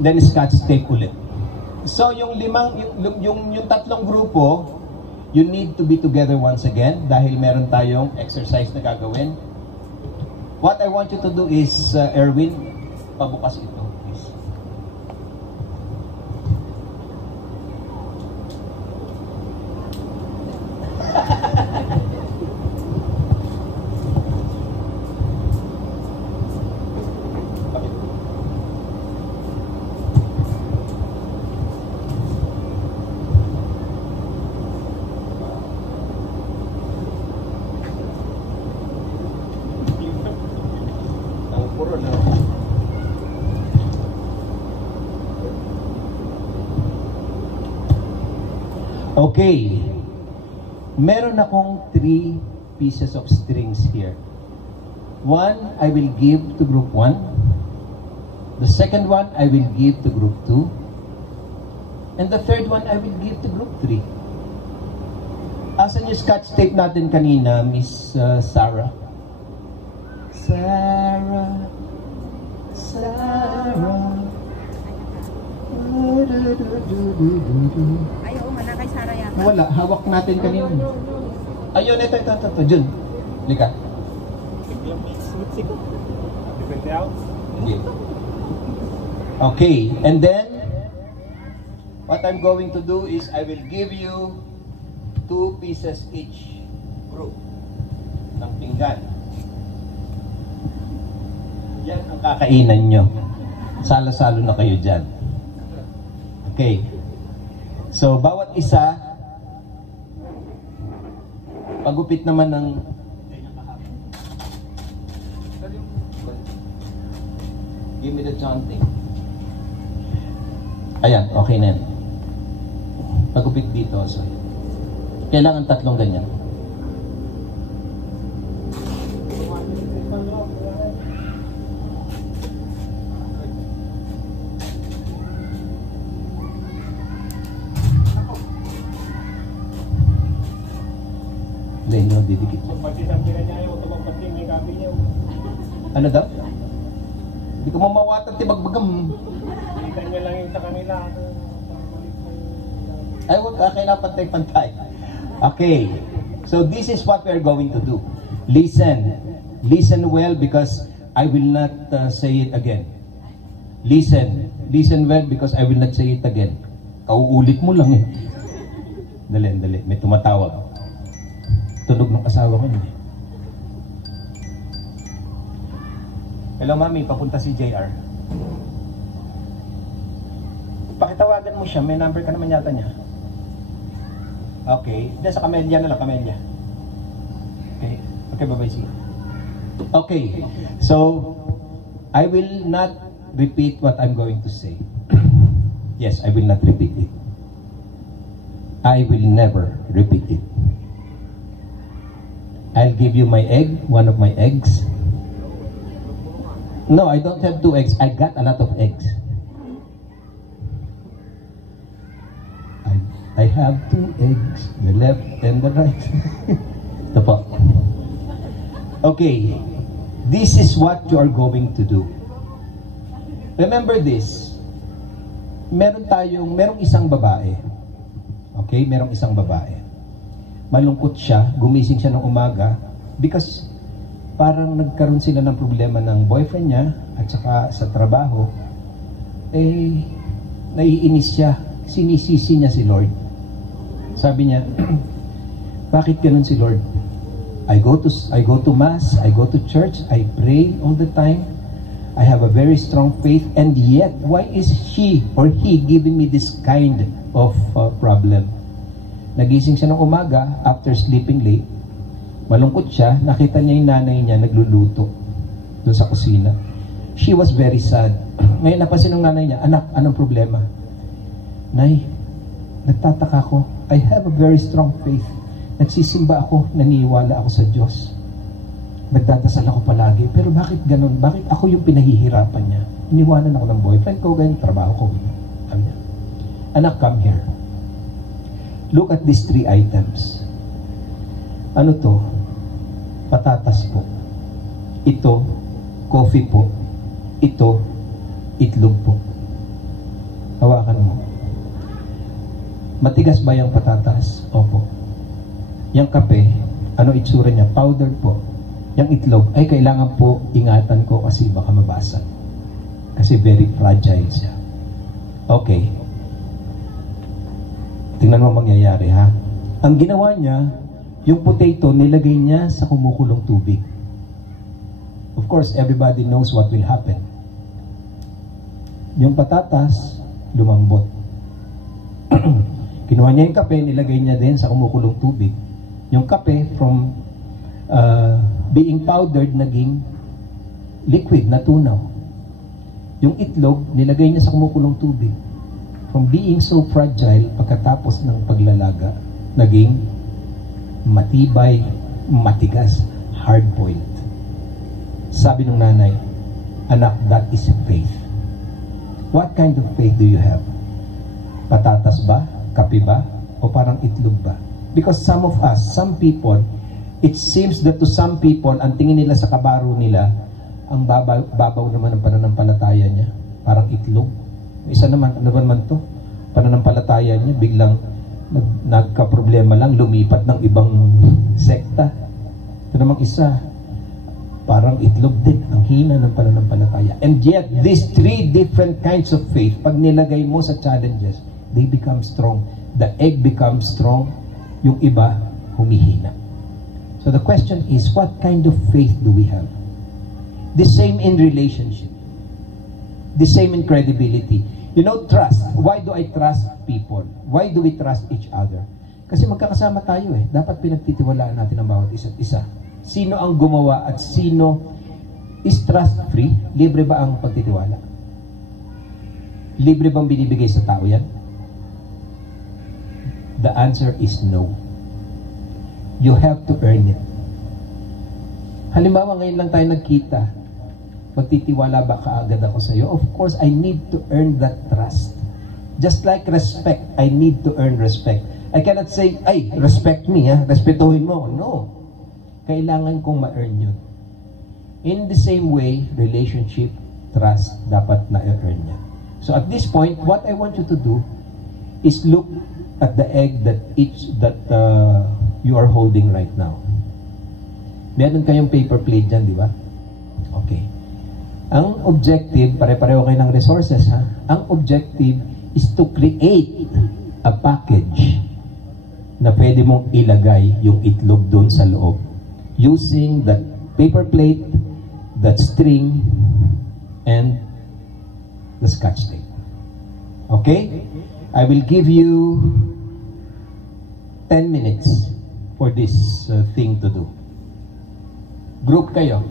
then Scotch tape ulit. So yung tatlong grupo, you need to be together once again dahil meron tayong exercise na gagawin. What I want you to do is, Erwin, pabukas ito, please. Okay, meron akong 3 pieces of strings here. One, I will give to group 1. The second one, I will give to group 2. And the third one, I will give to group 3. Asan yung Scotch tape natin kanina, Miss Sarah? Sarah. Ayaw, wala kay Sarah yata. Wala, hawak natin kanina. Ayun, ito. Jun, lika. Okay, and then, what I'm going to do is, I will give you 2 pieces each group ng pinggan. Yan ang kakainan nyo. Salo-salo na kayo dyan. Okay. So, bawat isa, pagupit naman ng give me the John thing. Ayan, okay na yan. Pagupit dito, so kailangan 3 ganyan. Hindi nyo didikit. Ano daw? Hindi ko mamawatan tibagbagam. Ikan niya lang yung sa kanila. Ay, huwag kailangan pantay-pantay. Okay. So this is what we're going to do. Listen. Listen well because I will not say it again. Listen. Listen well because I will not say it again. Kauulit mo lang eh. Dali. May tumatawag. Tunog ng asawa ko yun. Hello, Mami. Papunta si JR. Pakitawagan mo siya. May number ka naman yata niya. Okay. Dahil sa Camellia na lang. Camellia. Okay. Okay, bye-bye. See you. Okay. So, I will not repeat what I'm going to say. Yes, I will not repeat it. I will never repeat it. I'll give you my egg, one of my eggs. No, I don't have 2 eggs. I got a lot of eggs. I have 2 eggs, the left and the right. Ito po. Okay, this is what you are going to do. Remember this. Merong isang babae. Okay, merong isang babae. Malungkot siya, gumising siya ng umaga because parang nagkaroon sila ng problema ng boyfriend niya at saka sa trabaho. Naiinis siya, sinisisi niya si Lord. Sabi niya, bakit ganun si Lord? I go to mass, I go to church, I pray all the time. I have a very strong faith, and yet why is she or he giving me this kind of problem? Nagising siya ng umaga after sleeping late. Malungkot siya, nakita niya yung nanay niya nagluluto doon sa kusina. She was very sad. Ngayon napansin ng nanay niya, anak, anong problema? Nay, nagtataka ko. I have a very strong faith. Nagsisimba ako, naniniwala ako sa Diyos. Nagdadasal ako palagi. Pero bakit ganun? Bakit ako yung pinahihirapan niya? Iniwanan ako ng boyfriend ko, ganyan, trabaho ko. Anak, come here. Look at these 3 items. Ano to? Patatas po. Ito, coffee po. Ito, itlog po. Hawakan mo. Matigas ba yung patatas? Opo. Yung kape, ano itsura niya? Powdered po. Yung itlog, ay kailangan po ingatan ko kasi baka mabasag. Kasi very fragile siya. Okay. Tingnan mo mangyayari ha. Ang ginawa niya, yung potato, nilagay niya sa kumukulong tubig. Of course, everybody knows what will happen. Yung patatas, lumambot. Kinuha niya yung kape, nilagay niya din sa kumukulong tubig. Yung kape, from being powdered, naging liquid, natunaw. Yung itlog, nilagay niya sa kumukulong tubig. From being so fragile, pagkatapos ng paglalaga, naging matibay, matigas, hard-boiled. Sabi ng nanay, anak, that is faith. What kind of faith do you have? Patatas ba? Kape ba? O parang itlog ba? Because some of us, some people, it seems that to some people, ang tingin nila sa kabaro nila, ang babaw naman ng pananampalataya niya. Parang itlog. Isa naman, ano ba naman to? Pananampalataya niya, biglang nagka-problema lang, lumipat ng ibang sekta. Ito namang isa, parang itlog din, ang hina ng pananampalataya. And yet, these three different kinds of faith, pag nilagay mo sa challenges, they become strong. The egg becomes strong, yung iba, humihina. So the question is, what kind of faith do we have? The same in relationship. The same in credibility. You know, trust. Why do I trust people? Why do we trust each other? Kasi magkakasama tayo eh. Dapat pinagtitiwalaan natin ang bawat isa't isa. Sino ang gumawa at sino is trust-free? Libre ba ang pagtitiwala? Libre bang binibigay sa tao yan? The answer is no. You have to earn it. Halimbawa, ngayon lang tayo nagkita. Magtitiwala ba kaagad ako sa iyo? Of course, I need to earn that trust. Just like respect, I need to earn respect. I cannot say, ay, respect me, ha? Respetuhin mo. No. Kailangan kong ma-earn yun. In the same way, relationship, trust, dapat na-earn niya. So at this point, what I want you to do is look at the egg that you are holding right now. Meron kayong paper plate dyan, di ba? Okay. Ang objective, pare-pareho kayo ng resources, ha? Ang objective is to create a package na pwede mong ilagay yung itlog doon sa loob using that paper plate, that string, and the scotch tape. Okay? I will give you 10 minutes for this thing to do. Group kayo.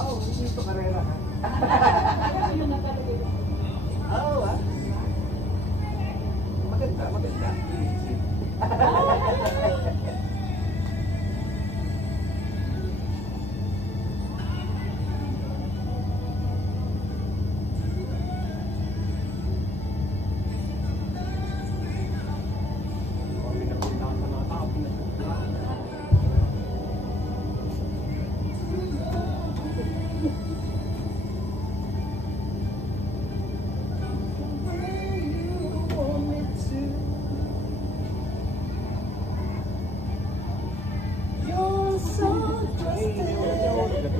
Oo, hindi ito karera ha. Oo ha. Maganda, maganda.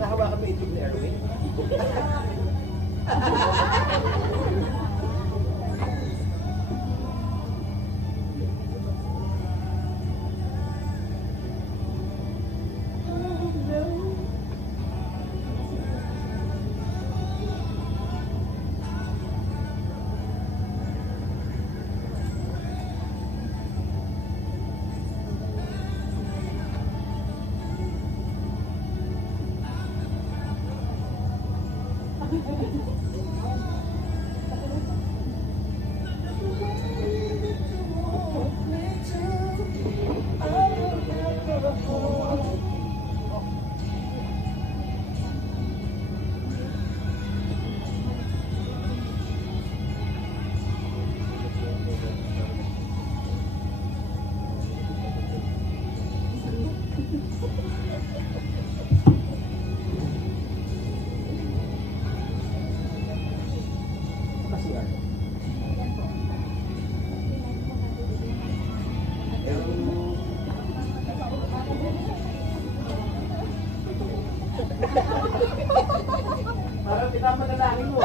Nahawakan mo itlog ni Erwin? Parang pinapadalangin mo.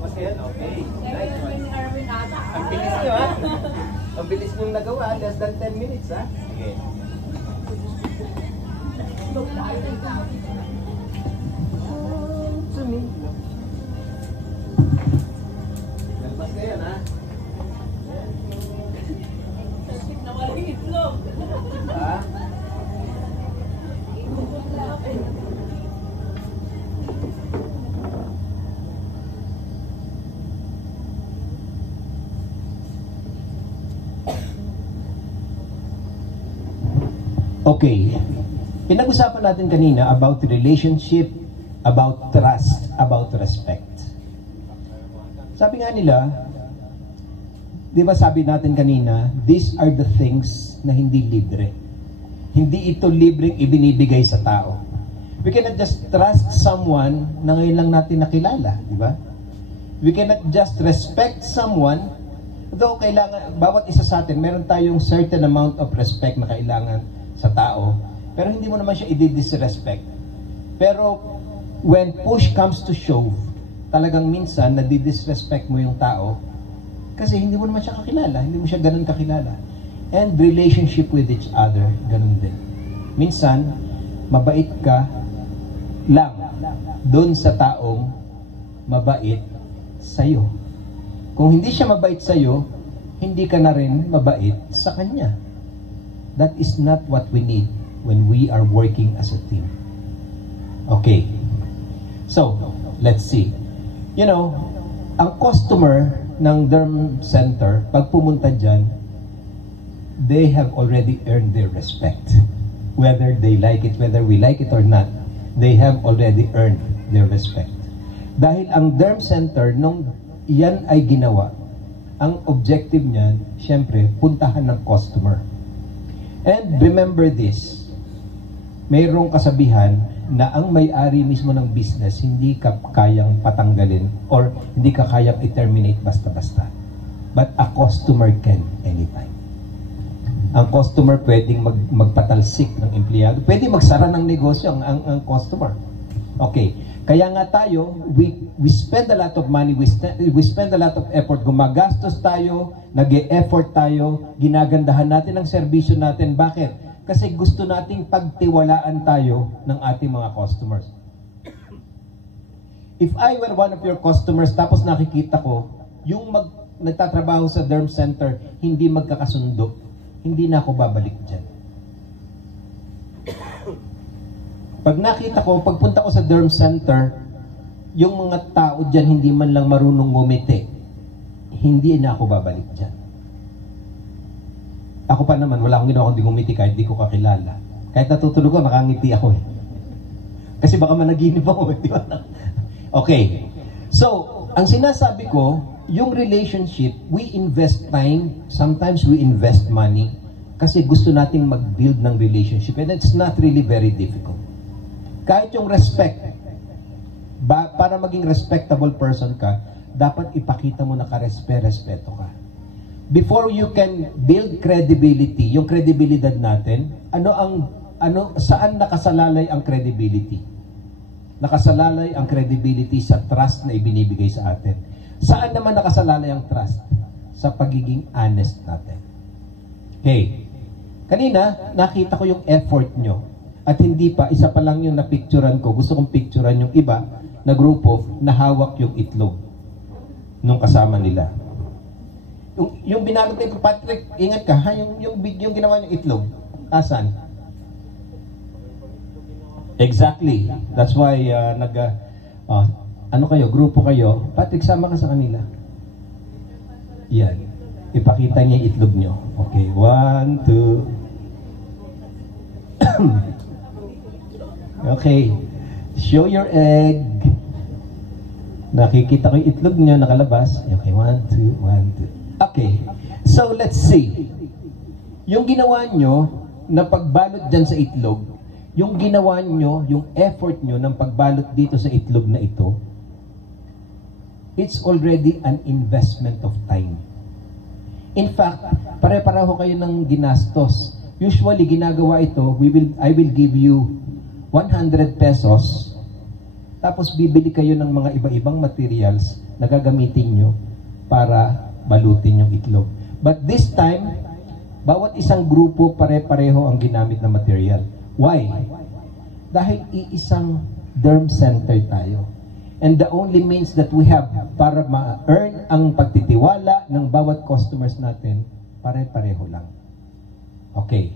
Masaya? Okay. Nice one. Ang bilis nyo ha? Ang bilis mong nagawa. Less than 10 minutes ha? Sige. To me. Lalabas na yan ha? Na walang itlog. Ha? Okay. Pinag-usapan natin kanina about relationship, about trust, about respect. Sabi nga nila, di ba sabi natin kanina, these are the things na hindi libre. Hindi ito libreng ibinibigay sa tao. We cannot just trust someone na ngayon lang natin nakilala, di ba? We cannot just respect someone, though kailangan, bawat isa sa atin, meron tayong certain amount of respect na kailangan sa tao, pero hindi mo naman siya i-disrespect. Pero when push comes to shove, talagang minsan nadi-disrespect mo yung tao kasi hindi mo naman siya kakilala, hindi mo siya ganun kakilala. And relationship with each other, ganun din. Minsan, mabait ka lang doon sa taong mabait sa'yo. Kung hindi siya mabait sa'yo, hindi ka na rin mabait sa kanya. That is not what we need when we are working as a team. Okay. So, let's see. You know, ang customer ng derm center, pag pumunta dyan, they have already earned their respect. Whether they like it, whether we like it or not, they have already earned their respect. Dahil ang derm center, nung yan ay ginawa, ang objective niyan, syempre, puntahan ng customer. And remember this, mayroong kasabihan na ang may-ari mismo ng business, hindi ka kayang patanggalin or hindi ka kayang i-terminate basta-basta. But a customer can anytime. Ang customer pwedeng magpatalsik ng empleyado. Pwede magsara ng negosyo ang customer. Okay. Kaya nga tayo, we spend a lot of money, we spend a lot of effort, gumagastos tayo, nag-e-effort tayo, ginagandahan natin ang serbisyo natin. Bakit? Kasi gusto nating pagtiwalaan tayo ng ating mga customers. If I were one of your customers, tapos nakikita ko, yung nagtatrabaho sa derm center, hindi magkakasundo, hindi na ako babalik dyan. Pag nakita ko, pagpunta ko sa derm center, yung mga tao dyan hindi man lang marunong ngumiti, hindi na ako babalik dyan. Ako pa naman, wala akong ginawa kundi ngumiti kahit di ko kakilala. Kahit natutulog ko, nakangiti ako eh. Kasi baka managinip ako, di ba? Okay. So, ang sinasabi ko, yung relationship, we invest time, sometimes we invest money, kasi gusto nating mag-build ng relationship, and it's not really very difficult. Kahit yung respect, para maging respectable person ka, dapat ipakita mo na respeto ka. Before you can build credibility, yung credibility natin, saan nakasalalay ang credibility? Nakasalalay ang credibility sa trust na ibinibigay sa atin. Saan naman nakasalalay ang trust? Sa pagiging honest natin. Okay. Kanina, nakita ko yung effort nyo. At hindi pa, isa pa lang yung napicturan ko. Gusto kong picturan yung iba na grupo na hawak yung itlog nung kasama nila. Yung binalot nito, Patrick, ingat ka, ha? Yung ginawa niyong itlog. Asan? Exactly. That's why, ano kayo, grupo kayo. Patrick, sama ka sa kanila. Yan. Ipakita niya yung itlog nyo. Okay, 1, 2. Okay. Show your egg. Nakikita ko yung itlog nyo, nakalabas. Okay, 1, 2, 1, 2. Okay. So, let's see. Yung ginawa nyo na pagbalot dyan sa itlog, yung ginawa nyo, yung effort nyo ng pagbalot dito sa itlog na ito, it's already an investment of time. In fact, pare-pareho kayo ng ginastos. Usually, ginagawa ito, I will give you 100 pesos, tapos bibili kayo ng mga iba-ibang materials na gagamitin nyo para balutin yung itlog. But this time, bawat isang grupo pare-pareho ang ginamit na material. Why? Dahil iisang derm center tayo. And the only means that we have para ma-earn ang pagtitiwala ng bawat customers natin, pare-pareho lang. Okay.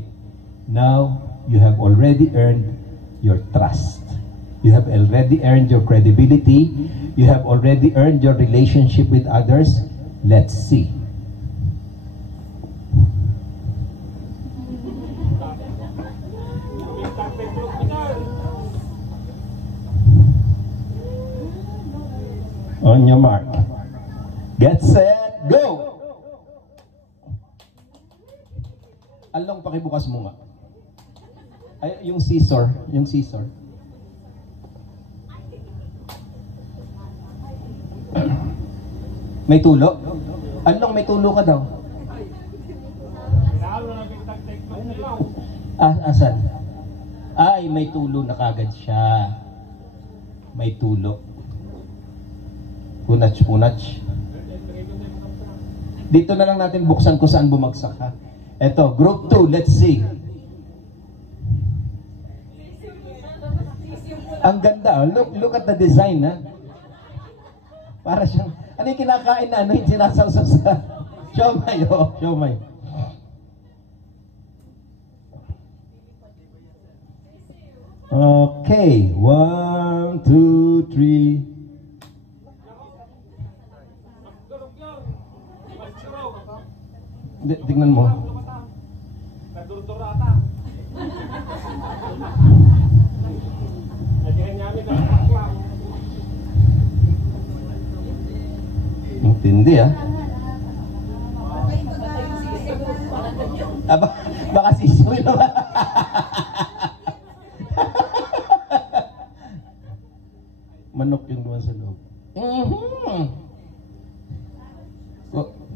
Now, you have already earned your trust. You have already earned your credibility. You have already earned your relationship with others. Let's see. On your mark. Get set, go! Along pakibukas mo nga. Ay, yung scissor. May tulo? Along may tulo ka daw. Asan? Ay, may tulo na kagad siya. May tulo. Punach. Dito na lang natin buksan kung saan bumagsak ha. Eto, group 2, let's see. Ang ganda, oh. Look at the design ha. Para siyang, ano yung kinakain na, ano yung sinasawsaw sa siomay, oh, siomay. Okay, 1, 2, 3. Tingnan mo. Nadurdurata. Ajaran namin na akla. Intindi ah. Baka sisiw naman. Manok yung naman sa loob.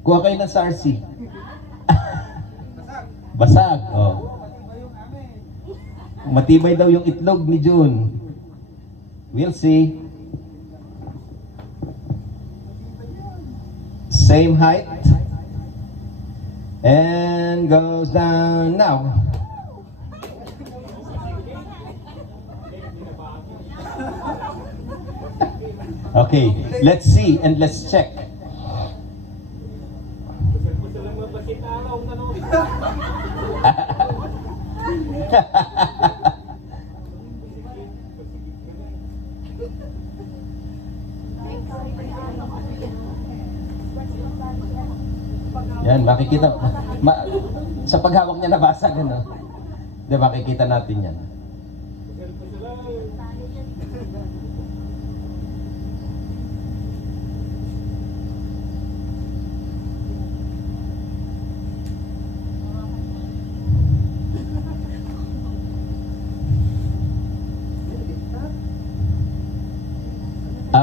Kuha kayo ng sarsi. Basag. Oh. Matibay daw yung itlog ni June. We'll see. Same height. And goes down now. Okay, let's see and let's check. Yan, makikita. Sa paghawak niya nabasag, ano? Di, makikita natin yan.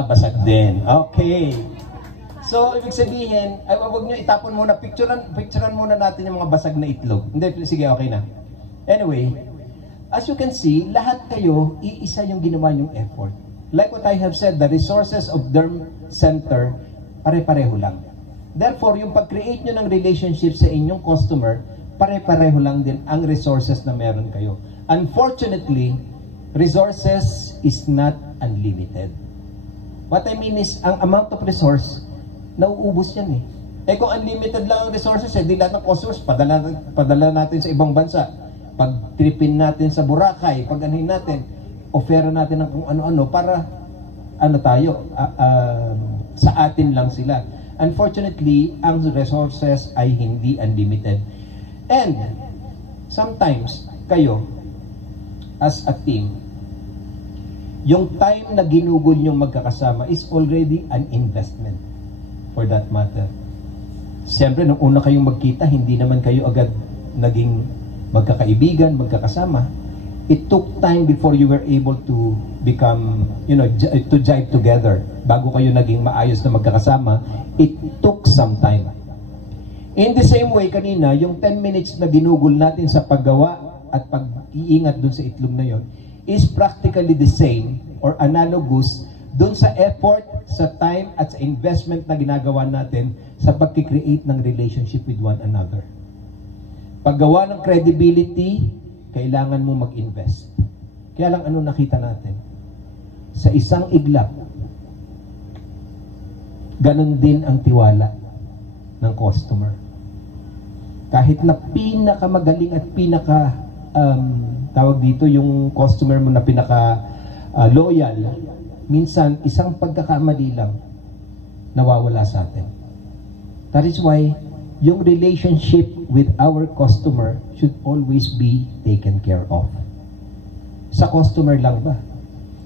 Basag din. Okay. So, ibig sabihin, ay wag nyo itapon muna, picturean muna natin yung mga basag na itlog. Hindi, sige, okay na. Anyway, as you can see, lahat kayo, iisa yung ginawa yung effort. Like what I have said, the resources of Derm Center, pare-pareho lang. Therefore, yung pag-create nyo ng relationship sa inyong customer, pare-pareho lang din ang resources na meron kayo. Unfortunately, resources is not unlimited. What I mean is, ang amount of resource, nauubos yan eh. Eh kung unlimited lang ang resources, eh, di lahat ng customers, padala natin sa ibang bansa. Pag tripin natin sa Boracay, pag anuhin natin, ofera natin ng kung ano-ano para, ano tayo, sa atin lang sila. Unfortunately, ang resources ay hindi unlimited. And, sometimes, kayo, as a team, yung time na ginugol nyo magkakasama is already an investment for that matter. Siyempre, nung una kayong magkita, hindi naman kayo agad naging magkakaibigan, magkakasama. It took time before you were able to become, to jive together. Bago kayo naging maayos na magkakasama, it took some time. In the same way, kanina, yung 10 minutes na ginugol natin sa paggawa at pag-iingat dun sa itlog na yon is practically the same or analogous dun sa effort, sa time at sa investment na ginagawa natin sa pag-create ng relationship with one another. Paggawa ng credibility, kailangan mo mag-invest. Kaya lang ano nakita natin? Sa isang iglap, ganun din ang tiwala ng customer. Kahit na pinakamagaling at tawag dito yung customer mo na pinaka-loyal, minsan isang pagkakamali lang nawawala sa atin. That is why yung relationship with our customer should always be taken care of. Sa customer lang ba?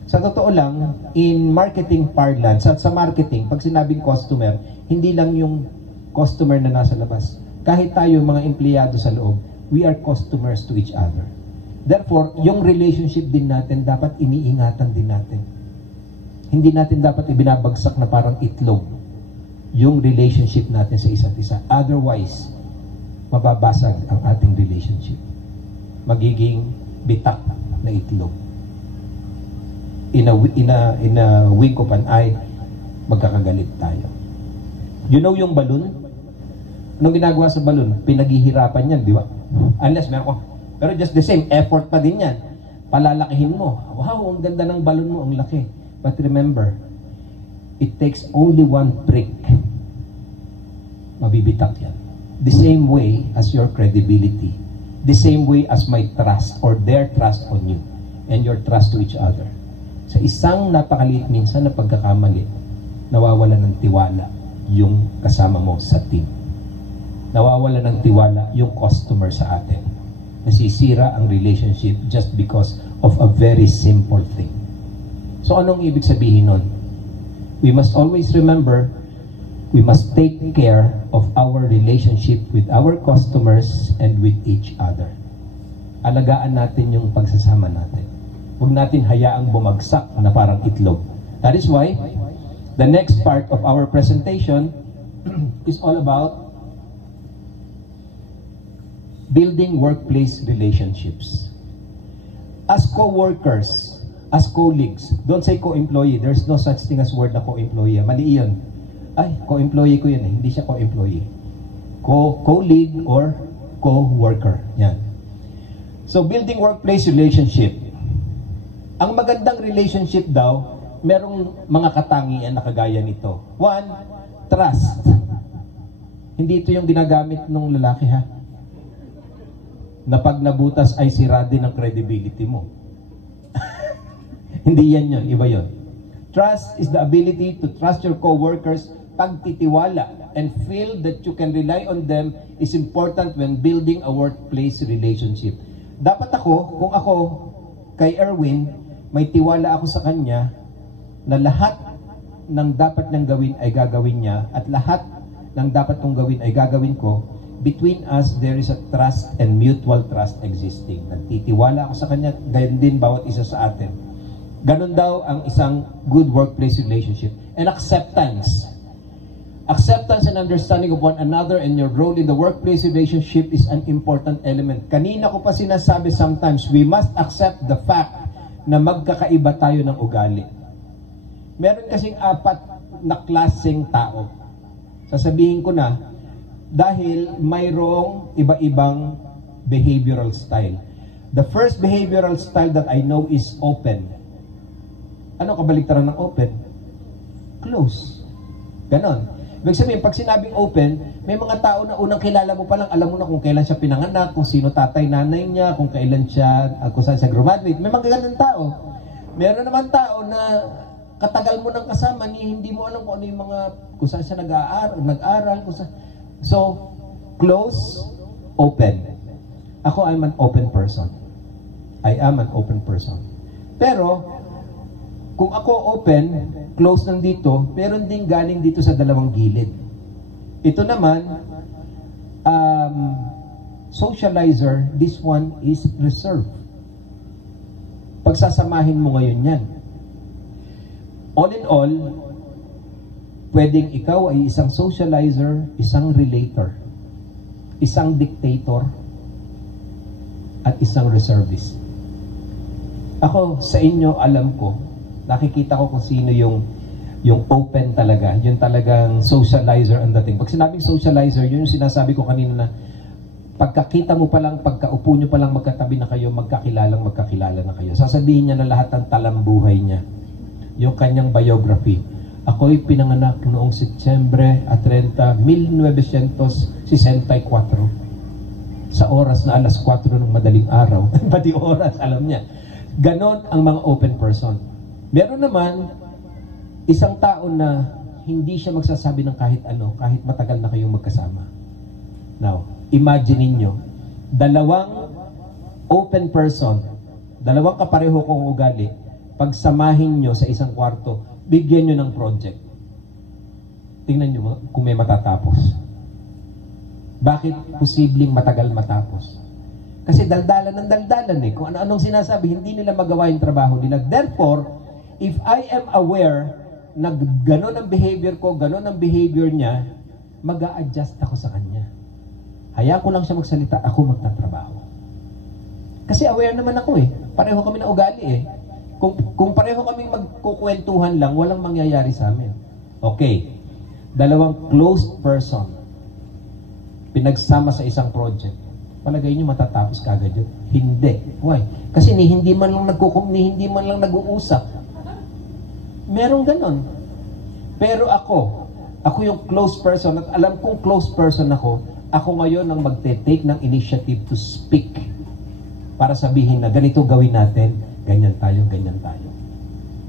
Sa totoo lang, in marketing parlance, sa marketing, pag sinabing customer, hindi lang yung customer na nasa labas. Kahit tayo, mga empleyado sa loob, we are customers to each other. Therefore, yung relationship din natin, dapat iniingatan din natin. Hindi natin dapat ibinabagsak na parang itlog yung relationship natin sa isa't isa. Otherwise, mababasag ang ating relationship. magiging bitak na itlog. In a wink of an eye, magkakagalit tayo. You know yung balon? Anong ginagawa sa balon? Pinaghihirapan yan, di ba? Unless meron ko. Pero just the same, effort pa din yan. Palalakihin mo. Wow, ang ganda ng balon mo, ang laki. But remember, it takes only one prick. Mabibitak yan. The same way as your credibility. The same way as my trust or their trust on you and your trust to each other. Sa isang napakaliit minsan na pagkakamali, nawawala ng tiwala yung kasama mo sa team. Nawawala ng tiwala yung customer sa atin. Nasisira ang relationship just because of a very simple thing. So anong ibig sabihin nun? We must always remember, we must take care of our relationship with our customers and with each other. Alagaan natin yung pagsasama natin. Huwag natin hayaang bumagsak na parang itlog. That is why the next part of our presentation is all about building workplace relationships. As co-workers, as colleagues, don't say co-employee. There's no such thing as word na co-employee. Mali yun. Ay, co-employee ko yun eh. Hindi siya co-employee. Co-colleague or co-worker. Yan. So, building workplace relationship. Ang magandang relationship daw, merong mga katangian na kagaya nito. One, trust. Hindi ito yung ginagamit ng lalaki ha. Na pag nabutas ay sira din ang credibility mo. Hindi yan yun, iba yun. Trust is the ability to trust your co-workers, pagtitiwala, and feel that you can rely on them is important when building a workplace relationship. Dapat kung ako, kay Erwin, may tiwala ako sa kanya na lahat ng dapat niyang gawin ay gagawin niya at lahat ng dapat kong gawin ay gagawin ko. Between us, there is a trust and mutual trust existing. Nagtitiwala ako sa kanya, gayon din bawat isa sa atin. Ganon daw ang isang good workplace relationship. And acceptance. Acceptance and understanding of one another and your role in the workplace relationship is an important element. Kanina ko pa sinasabi sometimes, we must accept the fact na magkakaiba tayo ng ugali. Meron kasing 4 na klaseng tao. Sasabihin ko na, dahil mayroong iba-ibang behavioral style. The first behavioral style that I know is open. Ano kabaliktaran ng open? Close. Ganon. Ibig sabihin, pag sinabing open, may mga tao na unang kilala mo pa lang, alam mo na kung kailan siya pinanganak, kung sino tatay, nanay niya, kung kailan siya, kung saan siya graduate. May mga ganun tao. Meron naman tao na katagal mo nang kasama, hindi mo alam kung ano yung mga, kung saan siya nag-aaral, kung saan. So, close, open. Ako, I'm an open person. I am an open person. Pero, kung ako open, close lang dito, meron din galing dito sa dalawang gilid. Ito naman, socializer, this one is reserved. Pagsasamahin mo ngayon yan. All in all, pwedeng ikaw ay isang socializer, isang relator, isang dictator, at isang reservist. Ako, sa inyo, alam ko, nakikita ko kung sino yung open talaga, yung talagang socializer ang dating. Pag sinabing socializer, yun yung sinasabi ko kanina na pagkakita mo pa lang, pagkaupo nyo pa lang magkatabi na kayo, magkakilala na kayo. Sasabihin niya na lahat ng talambuhay niya. Yung kanyang biography. Ako'y pinanganak noong Setyembre 30, 1964 sa oras na alas 4 ng madaling araw. Pati oras, alam niya. Ganon ang mga open person. Meron naman isang tao na hindi siya magsasabi ng kahit ano, kahit matagal na kayong magkasama. Now, imagine ninyo, dalawang open person, dalawang kapareho kong ugali, pagsamahin nyo sa isang kwarto, bigyan nyo ng project. Tingnan nyo kung may matatapos. Bakit posibleng matagal matapos? Kasi daldalan ng daldalan eh. Kung ano-anong sinasabi, hindi nila magawa yung trabaho nila. Therefore, if I am aware na gano'n ang behavior ko, gano'n ang behavior niya, mag-a-adjust ako sa kanya. Hayaan ko lang siya magsalita, ako magtatrabaho. Kasi aware naman ako eh. Pareho kami na ugali eh. Kung pareho kaming magkukwentuhan lang, walang mangyayari sa amin. Okay. Dalawang closed person, pinagsama sa isang project. Palagay nyo matatapos kagad yun? Hindi. Why? Kasi hindi man lang nag-uusap. Merong ganon. Pero ako yung close person, at alam kong close person ako ngayon ang magte-take ng initiative to speak para sabihin na ganito gawin natin, ganyan tayo, ganyan tayo.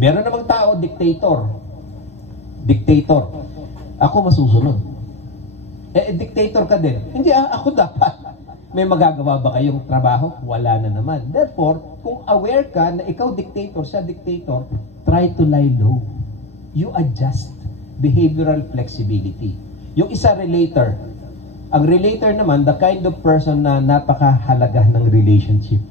Meron namang tao, dictator. Ako masusunod. Dictator ka din. Hindi, ako dapat. May magagawa ba kayong trabaho? Wala na naman. Therefore, kung aware ka na ikaw dictator, siya dictator, try to lie low. You adjust. Behavioral flexibility. Yung isa relator. Ang relator naman, the kind of person na napakahalaga ng relationship.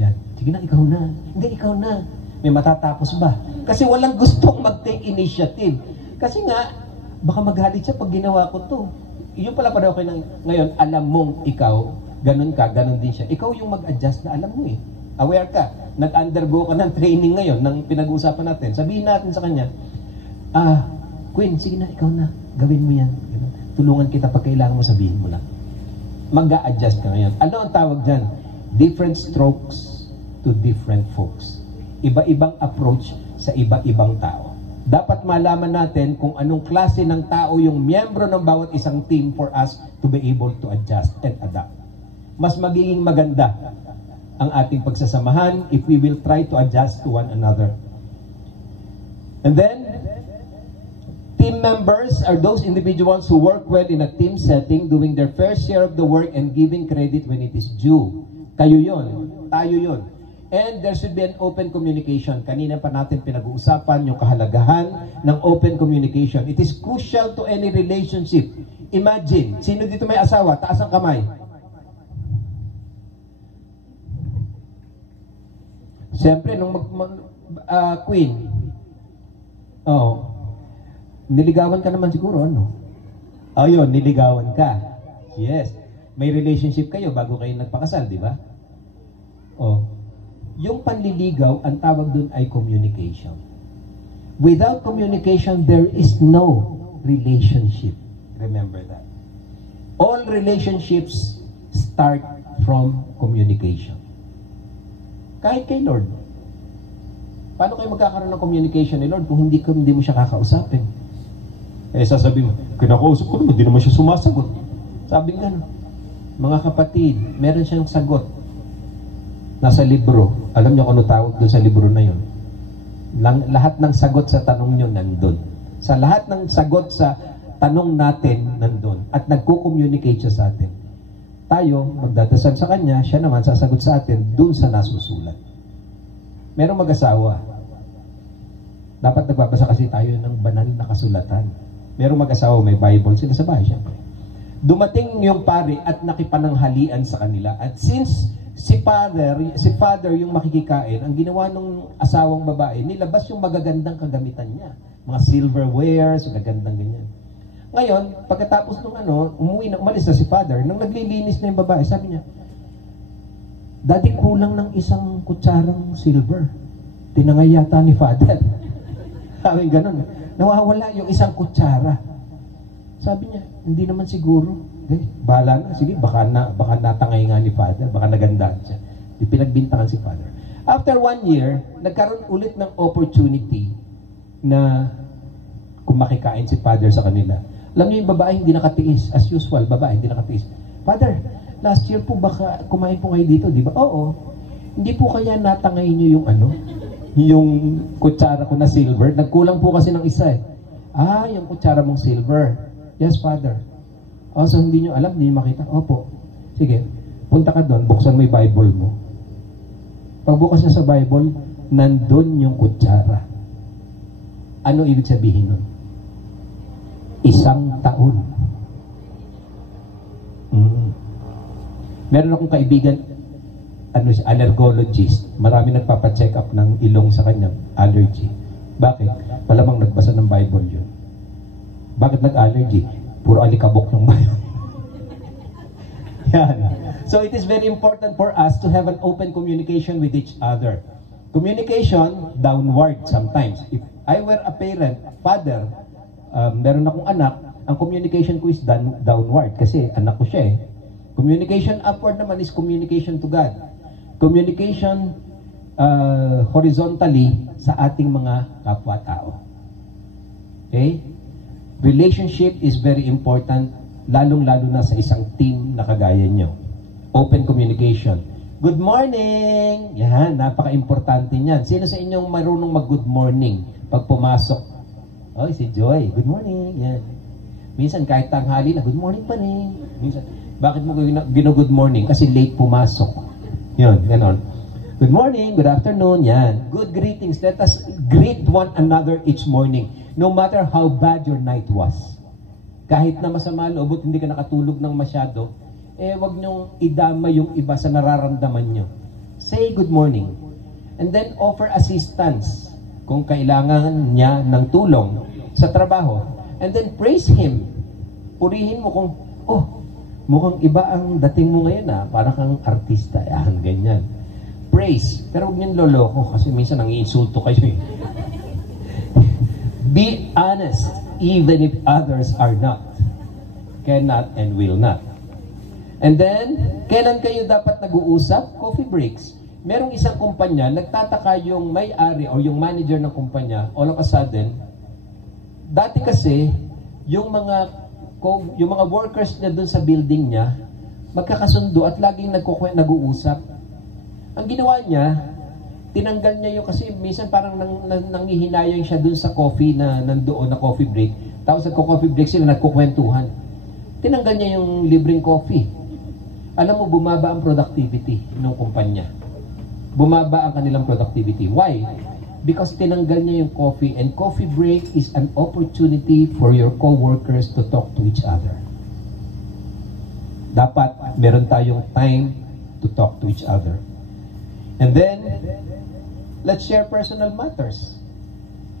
Yan. Sige na, ikaw na. Hindi, ikaw na. May matatapos ba? Kasi walang gustong mag-take initiative. Kasi nga, baka magalit siya pag ginawa ko to. Yun pala pareho kayo ngayon, alam mong ikaw, ganun din siya. Ikaw yung mag-adjust na alam mo eh. Aware ka. Nag-undergo ka ng training ngayon, ng pinag-uusapan natin. Sabihin natin sa kanya, Queen, sige na, ikaw na. Gawin mo yan. Tulungan kita pag kailangan mo, sabihin mo lang. Mag-a-adjust ka ngayon. Ano ang tawag dyan? Different strokes to different folks. Iba-ibang approach sa iba-ibang tao. Dapat malaman natin kung anong klase ng tao yung miyembro ng bawat isang team for us to be able to adjust and adapt. Mas magiging maganda ang ating pagsasamahan if we will try to adjust to one another. And then, team members are those individuals who work well in a team setting, doing their fair share of the work and giving credit when it is due. Kayo yon, tayo yon. And there should be an open communication. Kanina pa natin pinag-uusapan yung kahalagahan ng open communication. It is crucial to any relationship. Imagine, sino dito may asawa? Taas ang kamay. Siyempre, nung Queen, niligawan ka naman siguro, ano? Yun, niligawan ka. Yes. May relationship kayo bago kayo nagpakasal, di ba? Yung panliligaw, ang tawag dun ay communication. Without communication, there is no relationship. Remember that. All relationships start from communication. Kahit kay Lord. Paano kayo magkakaroon ng communication ni Lord kung hindi mo siya kakausapin? Sasabihin mo, kinakausap ko naman, hindi naman siya sumasagot. Sabi nga, mga kapatid, meron siyang sagot. Nasa libro. Alam niyo kung ano tawag doon sa libro na yun? Lahat ng sagot sa tanong niyo nandun. Sa lahat ng sagot sa tanong natin nandun. At nagko-communicate siya sa atin. Tayo, magdadasal sa kanya, siya naman sasagot sa atin dun sa nasusulat. Merong mag-asawa. Dapat nagbabasa kasi tayo ng banal na kasulatan. Merong mag-asawa, may Bible sila sa bahay, siyempre. Dumating yung pare at nakipananghalian sa kanila. At since si father yung makikikain, ang ginawa ng asawang babae, nilabas yung magagandang kagamitan niya. Mga silverwares, magagandang ganyan. Ngayon, pagkatapos nung umalis na si father, nang naglilinis na yung babae, sabi niya, Daddy, kulang ng isang kutsarang silver. Tinangay yata ni father. Sabi ganun. Nawawala yung isang kutsara. Sabi niya, hindi naman siguro. Bahala na. Sige, baka natangay nga ni father. Baka nagandaan siya. Pinagbintangan si father. After 1 year, nagkaroon ulit ng opportunity na kung makikain si father sa kanila. Alam niyo yung babae hindi nakatiis. As usual, babae hindi nakatiis. Father, last year po baka kumain po kayo dito, di ba? Oo. Hindi po kaya natangay niyo yung yung kutsara ko na silver. Nagkulang po kasi ng isa eh. Yung kutsara mong silver. Yes, Father. So hindi nyo alam, hindi nyo makita? Opo. Sige, punta ka doon, buksan mo yung Bible mo. Pagbukas na sa Bible, nandun yung kutsara. Ano ibig sabihin nun? 1 taon. Meron akong kaibigan, allergologist. Marami nagpapacheck up ng ilong sa kanyang allergy. Bakit? Palamang nagbasa ng Bible yun. Bakit nag-allergy? Puro alikabok ng bayo. Yan. So it is very important for us to have an open communication with each other. Communication downward sometimes. If I were a parent, father, meron akong anak, ang communication ko is downward kasi anak ko siya eh. Communication upward naman is communication to God. Communication horizontally sa ating mga kapwa-tao. Okay? Relationship is very important, lalong-lalo na sa isang team na kagaya nyo. Open communication. Good morning! Yan, napaka-importante niyan. Sino sa inyong marunong mag-good morning pag pumasok? Oh, si Joy. Good morning. Yan. Minsan kahit tanghali na, good morning pa rin. Minsan, bakit mo gino-good morning? Kasi late pumasok. Yun, ganon. Good morning, good afternoon, yan. Good greetings. Let us greet one another each morning. No matter how bad your night was. Kahit na masama loob at hindi ka nakatulog ng masyado, wag niyong idama yung iba sa nararamdaman niyo. Say good morning. And then offer assistance kung kailangan niya ng tulong sa trabaho. And then praise him. Purihin mo kung, mukhang iba ang dating mo ngayon para kang artista. Yan, ganyan. Praise. Pero huwag niyong loloko kasi minsan nangiinsulto kayo eh. Be honest even if others are not. Cannot and will not. And then, kailan kayo dapat nag-uusap? Coffee breaks. Merong isang kumpanya, nagtataka yung may-ari o yung manager ng kumpanya, all of a sudden, dati kasi, yung mga workers niya dun sa building niya, magkakasundo at laging nag-uusap. Ang ginawa niya, tinanggal niya yung kasi minsan parang nangihinayang siya dun sa coffee na nandoon na coffee break. Tapos nagko-coffee break sila, nagkukwentuhan. Tinanggal niya yung libreng coffee. Alam mo, bumaba ang productivity ng kumpanya. Bumaba ang kanilang productivity. Why? Because tinanggal niya yung coffee, and coffee break is an opportunity for your co-workers to talk to each other. Dapat meron tayong time to talk to each other. And then, let's share personal matters.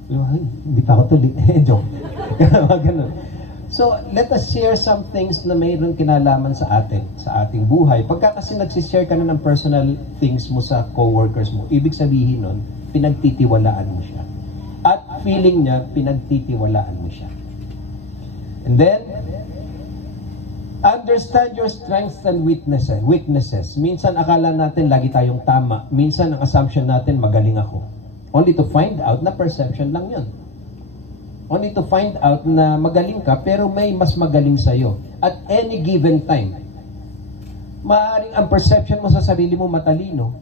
Hindi pa ako tuloy. Joke. Ganun. So, let us share some things na mayroon kinalaman sa ating buhay. Pagka kasi nagsishare ka na ng personal things mo sa co-workers mo, ibig sabihin nun, pinagtitiwalaan mo siya. At feeling niya, pinagtitiwalaan mo siya. And then, understand your strengths and weaknesses. Minsan akala natin lagi tayong tama. Minsan ang assumption natin magaling ako. Only to find out na perception lang yun. Only to find out na magaling ka pero may mas magaling sa'yo. At any given time. Maaaring ang perception mo sa sarili mo matalino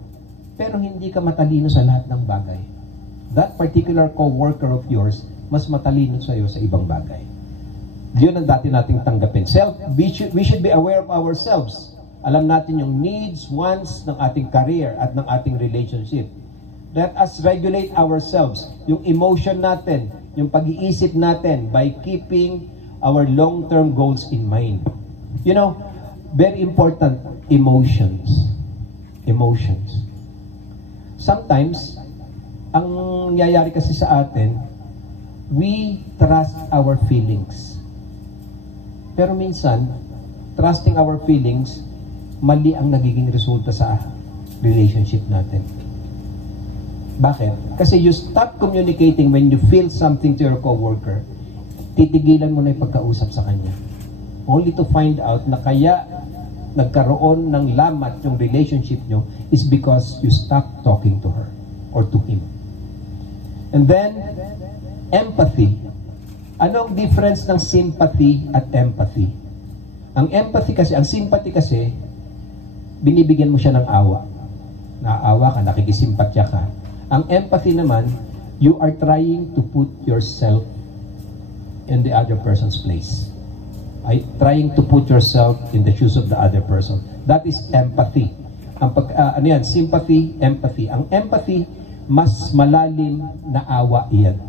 pero hindi ka matalino sa lahat ng bagay. That particular co-worker of yours mas matalino sa'yo sa ibang bagay. Yun ang dati nating tanggapin. We should be aware of ourselves. Alam natin yung needs, wants ng ating career at ng ating relationship. Let us regulate ourselves. Yung emotion natin, yung pag-iisip natin by keeping our long-term goals in mind. You know, very important, emotions. Emotions. Sometimes, ang nangyayari kasi sa atin, we trust our feelings. Pero minsan, trusting our feelings, mali ang nagiging resulta sa relationship natin. Bakit? Kasi you stop communicating when you feel something to your coworker, titigilan mo na yung pagkausap sa kanya. Only to find out na kaya nagkaroon ng lamat yung relationship nyo is because you stop talking to her or to him. And then, empathy. Ano ang difference ng sympathy at empathy? Ang empathy kasi, ang sympathy kasi, binibigyan mo siya ng awa. Naaawa ka, nakikisimpatya ka. Ang empathy naman, you are trying to put yourself in the other person's place. Trying to put yourself in the shoes of the other person. That is empathy. Ano yan? Sympathy, empathy. Ang empathy, mas malalim na awa iyan.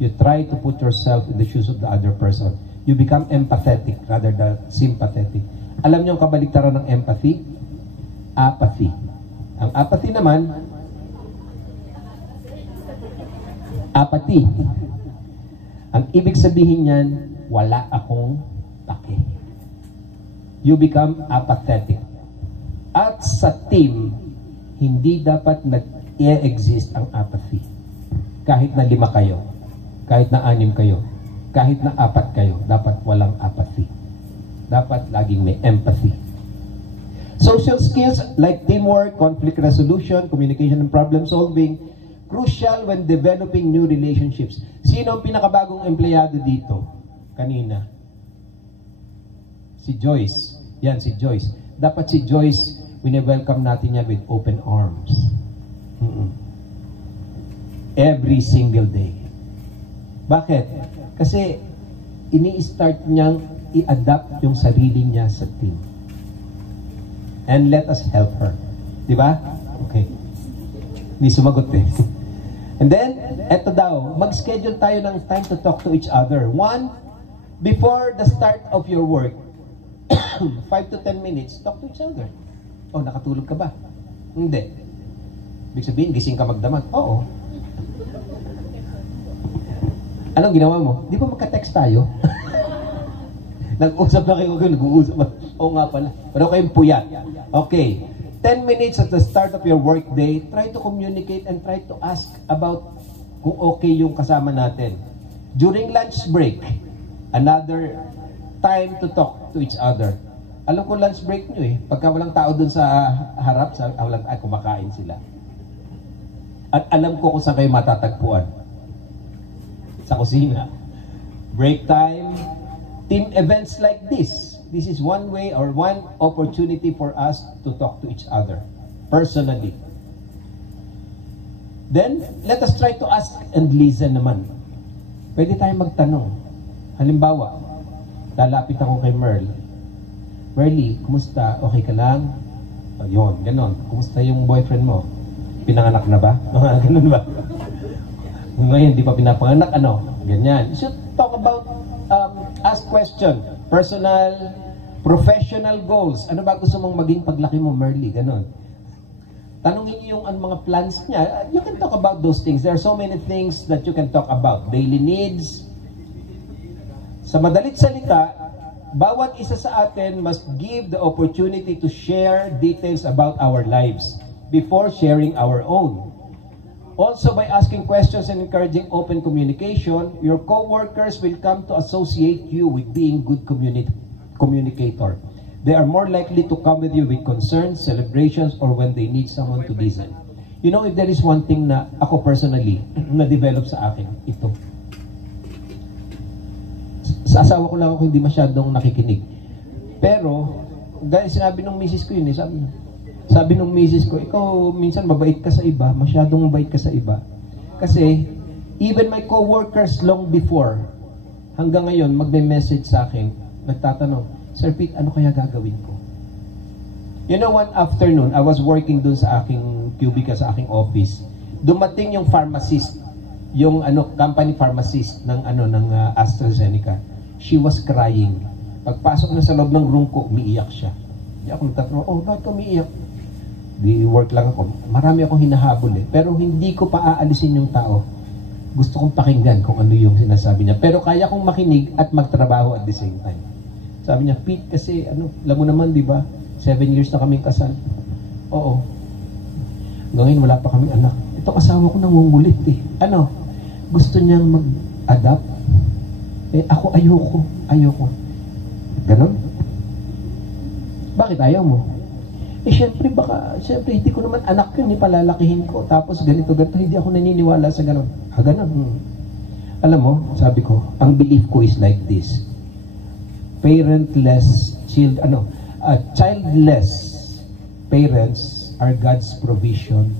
You try to put yourself in the shoes of the other person. You become empathetic rather than sympathetic. Alam niyo ang kabaliktaran ng empathy? Apathy. Ang apathy naman, apathy. Ang ibig sabihin niyan, wala akong pake. You become apathetic. At sa team, hindi dapat nag-e-exist ang apathy. Kahit na 5 kayo, kahit na 6 kayo, kahit na 4 kayo, dapat walang apathy. Dapat laging may empathy. Social skills like teamwork, conflict resolution, communication and problem solving, crucial when developing new relationships. Sino ang pinakabagong empleyado dito? Kanina. Si Joyce. Yan, si Joyce. Dapat si Joyce, wini-welcome natin niya with open arms. Every single day. Bakit? Kasi ini-start niyang i-adapt yung sarili niya sa team. And let us help her. Di ba? Okay. Hindi sumagot eh. And then, eto daw, mag-schedule tayo ng time to talk to each other. 1, before the start of your work, 5 to 10 minutes, talk to each other. Oh, nakatulog ka ba? Hindi. Ibig sabihin, gising ka magdamag. Oo. Anong ginawa mo? Di ba magka-text tayo? Nag-usap na kayo, nag-uusap. Oo nga pala. Pero kayong puyat. Okay. 10 minutes at the start of your work day, try to communicate and try to ask about kung okay yung kasama natin. During lunch break, another time to talk to each other. Alam ko lunch break nyo eh. Pagka walang tao dun sa harap, kumakain sila. At alam ko kung saan kayo matatagpuan. Sa kusina. Break time. Team events like this. This is one way or one opportunity for us to talk to each other personally. Then, let us try to ask and listen naman. Pwede tayong magtanong. Halimbawa, lalapit ako kay Merle. Merle, kumusta? Okay ka lang? O, yun, ganon. Kumusta yung boyfriend mo? Pinanganak na ba? Ganon ba? Ngayon, di pa pinapanganak, ano? Ganyan. You should talk about, ask question. Personal, professional goals. Ano ba gusto mong maging paglaki mo, Merle? Ganon. Tanungin niyo yung mga plans niya. You can talk about those things. There are so many things that you can talk about. Daily needs. Sa madalit salita, bawat isa sa atin must give the opportunity to share details about our lives before sharing our own. Also, by asking questions and encouraging open communication, your co-workers will come to associate you with being good communicator. They are more likely to come with you with concerns, celebrations, or when they need someone to listen. You know, if there is one thing na ako personally na-develop sa akin, ito. Sa asawa ko lang ako hindi masyadong nakikinig. Pero, dahil sinabi ng misis ko yun, sabi ng misis ko, ikaw minsan mabait ka sa iba, masyadong mabait ka sa iba. Kasi, even my co-workers long before, hanggang ngayon, magme-message sa akin, nagtatanong, Sir Pete, ano kaya gagawin ko? You know, one afternoon, I was working dun sa aking cubicle, sa aking office. Dumating yung pharmacist, yung company pharmacist ng AstraZeneca. She was crying. Pagpasok na sa loob ng room ko, umiiyak siya. Hindi ako nagtatanong, oh, bakit ka umiiyak? Di work lang ako. Marami akong hinahabol eh. Pero hindi ko pa aalisin yung tao. Gusto kong pakinggan kung ano yung sinasabi niya. Pero kaya kong makinig at magtrabaho at the same time. Sabi niya, Pete, kasi alam mo naman, di ba? 7 years na kaming kasal. Oo. Ngayon, wala pa kaming anak. Ito asawa ko nangungulit eh. Gusto niyang mag-adapt. Eh, ako ayoko. Ganon? Bakit ayaw mo? Eh, syempre hindi ko naman anak yun, palalakihin ko. Tapos ganito, hindi ako naniniwala sa ganon. Ganon. Alam mo, sabi ko, ang belief ko is like this. Childless parents are God's provision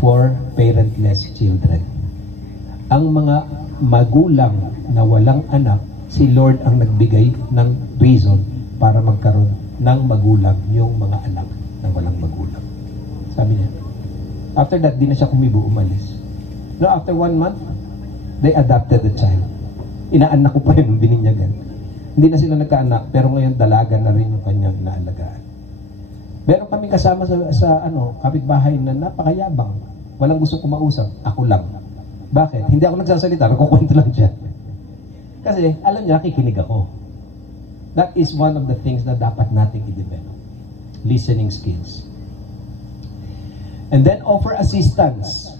for parentless children. Ang mga magulang na walang anak, si Lord ang nagbigay ng reason para magkaroon ng magulang yung mga anak na walang magulang. Sabi niya. After that, di na siya kumibo, umalis. No, after 1 month, they adopted the child. Inaanak ko pa yun, bininyagan. Hindi na sila nagkaanak, pero ngayon dalaga na rin yung kanyang inaalagaan. Meron kami kasama sa kapitbahay na napakayabang. Walang gusto kumausap. Ako lang. Bakit? Hindi ako nagsasalita, nagkukwento lang siya. Kasi alam niya, kikinig ako. That is one of the things na dapat nating i-develop. listening skills. And then offer assistance.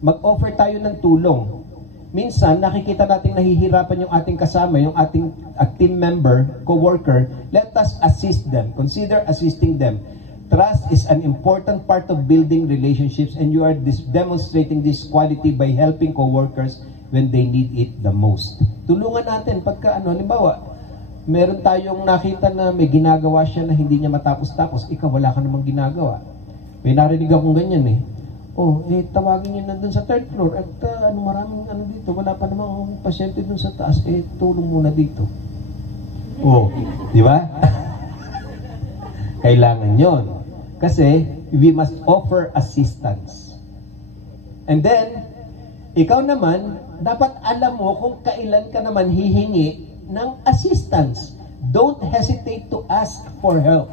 Mag-offer tayo ng tulong. Minsan, nakikita natin nahihirapan yung ating kasama, yung ating team member, co-worker. Let us assist them. Consider assisting them. Trust is an important part of building relationships, and you are demonstrating this quality by helping co-workers when they need it the most. Tulungan natin pagka halimbawa, meron tayong nakita na may ginagawa siya na hindi niya matapos-tapos, ikaw wala ka namang ginagawa. May narinig akong ganyan eh. Tawagin niyo na dun sa third floor at maraming dito, wala pa namang pasyente dun sa taas, tulong muna dito. Di ba? Kailangan yon. Kasi we must offer assistance. And then, ikaw naman, dapat alam mo kung kailan ka naman hihingi ng assistance. Don't hesitate to ask for help.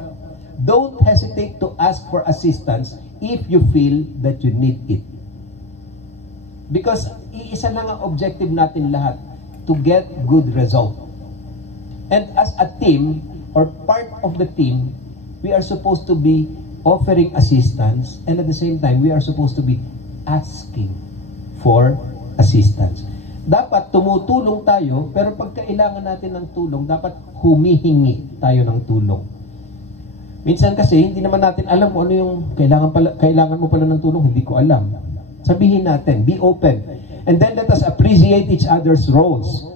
Don't hesitate to ask for assistance if you feel that you need it. Because iisa lang ang objective natin lahat, to get good result. And as a team, or part of the team, we are supposed to be offering assistance, and at the same time, we are supposed to be asking for assistance. Dapat tumutulong tayo, pero pag kailangan natin ng tulong, dapat humihingi tayo ng tulong. Minsan kasi, hindi naman natin alam kung ano yung kailangan mo pala ng tulong, hindi ko alam. Sabihin natin, be open. And then let us appreciate each other's roles.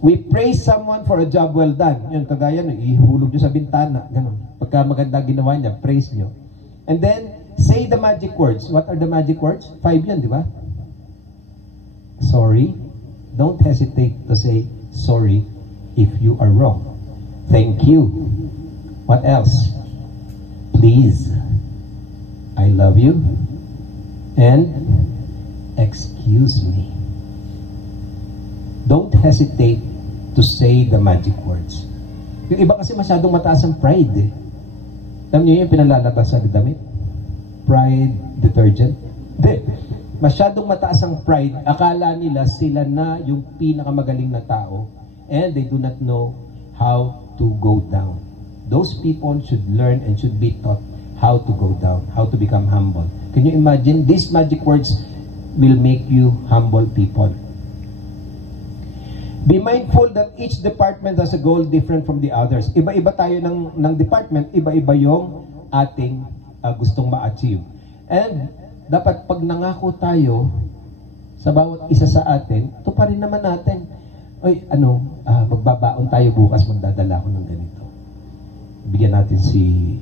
We praise someone for a job well done. Yun, kagaya nyo, ihulog nyo sa bintana. Ganun. Pagka maganda ginawa niya, praise nyo. And then, say the magic words. What are the magic words? 5 yan, di ba? Sorry. Don't hesitate to say sorry if you are wrong. Thank you. What else? Please. I love you. And excuse me. Don't hesitate to say the magic words. Yung iba kasi masyadong mataas ang pride eh. Alam niyo yung pinalalabas sa damit? Pride detergent? Hindi. Masyadong mataas ang pride. Akala nila sila na yung pinakamagaling na tao, and they do not know how to go down. Those people should learn and should be taught how to go down, how to become humble. Can you imagine? These magic words will make you humble people. Be mindful that each department has a goal different from the others. Iba-iba tayo ng department, iba-iba yung ating gustong ma-achieve. And dapat pag nangako tayo sa bawat isa sa atin, ito pa rin naman natin. Magbabaon tayo bukas, magdadala ko ng ganito. Bigyan natin si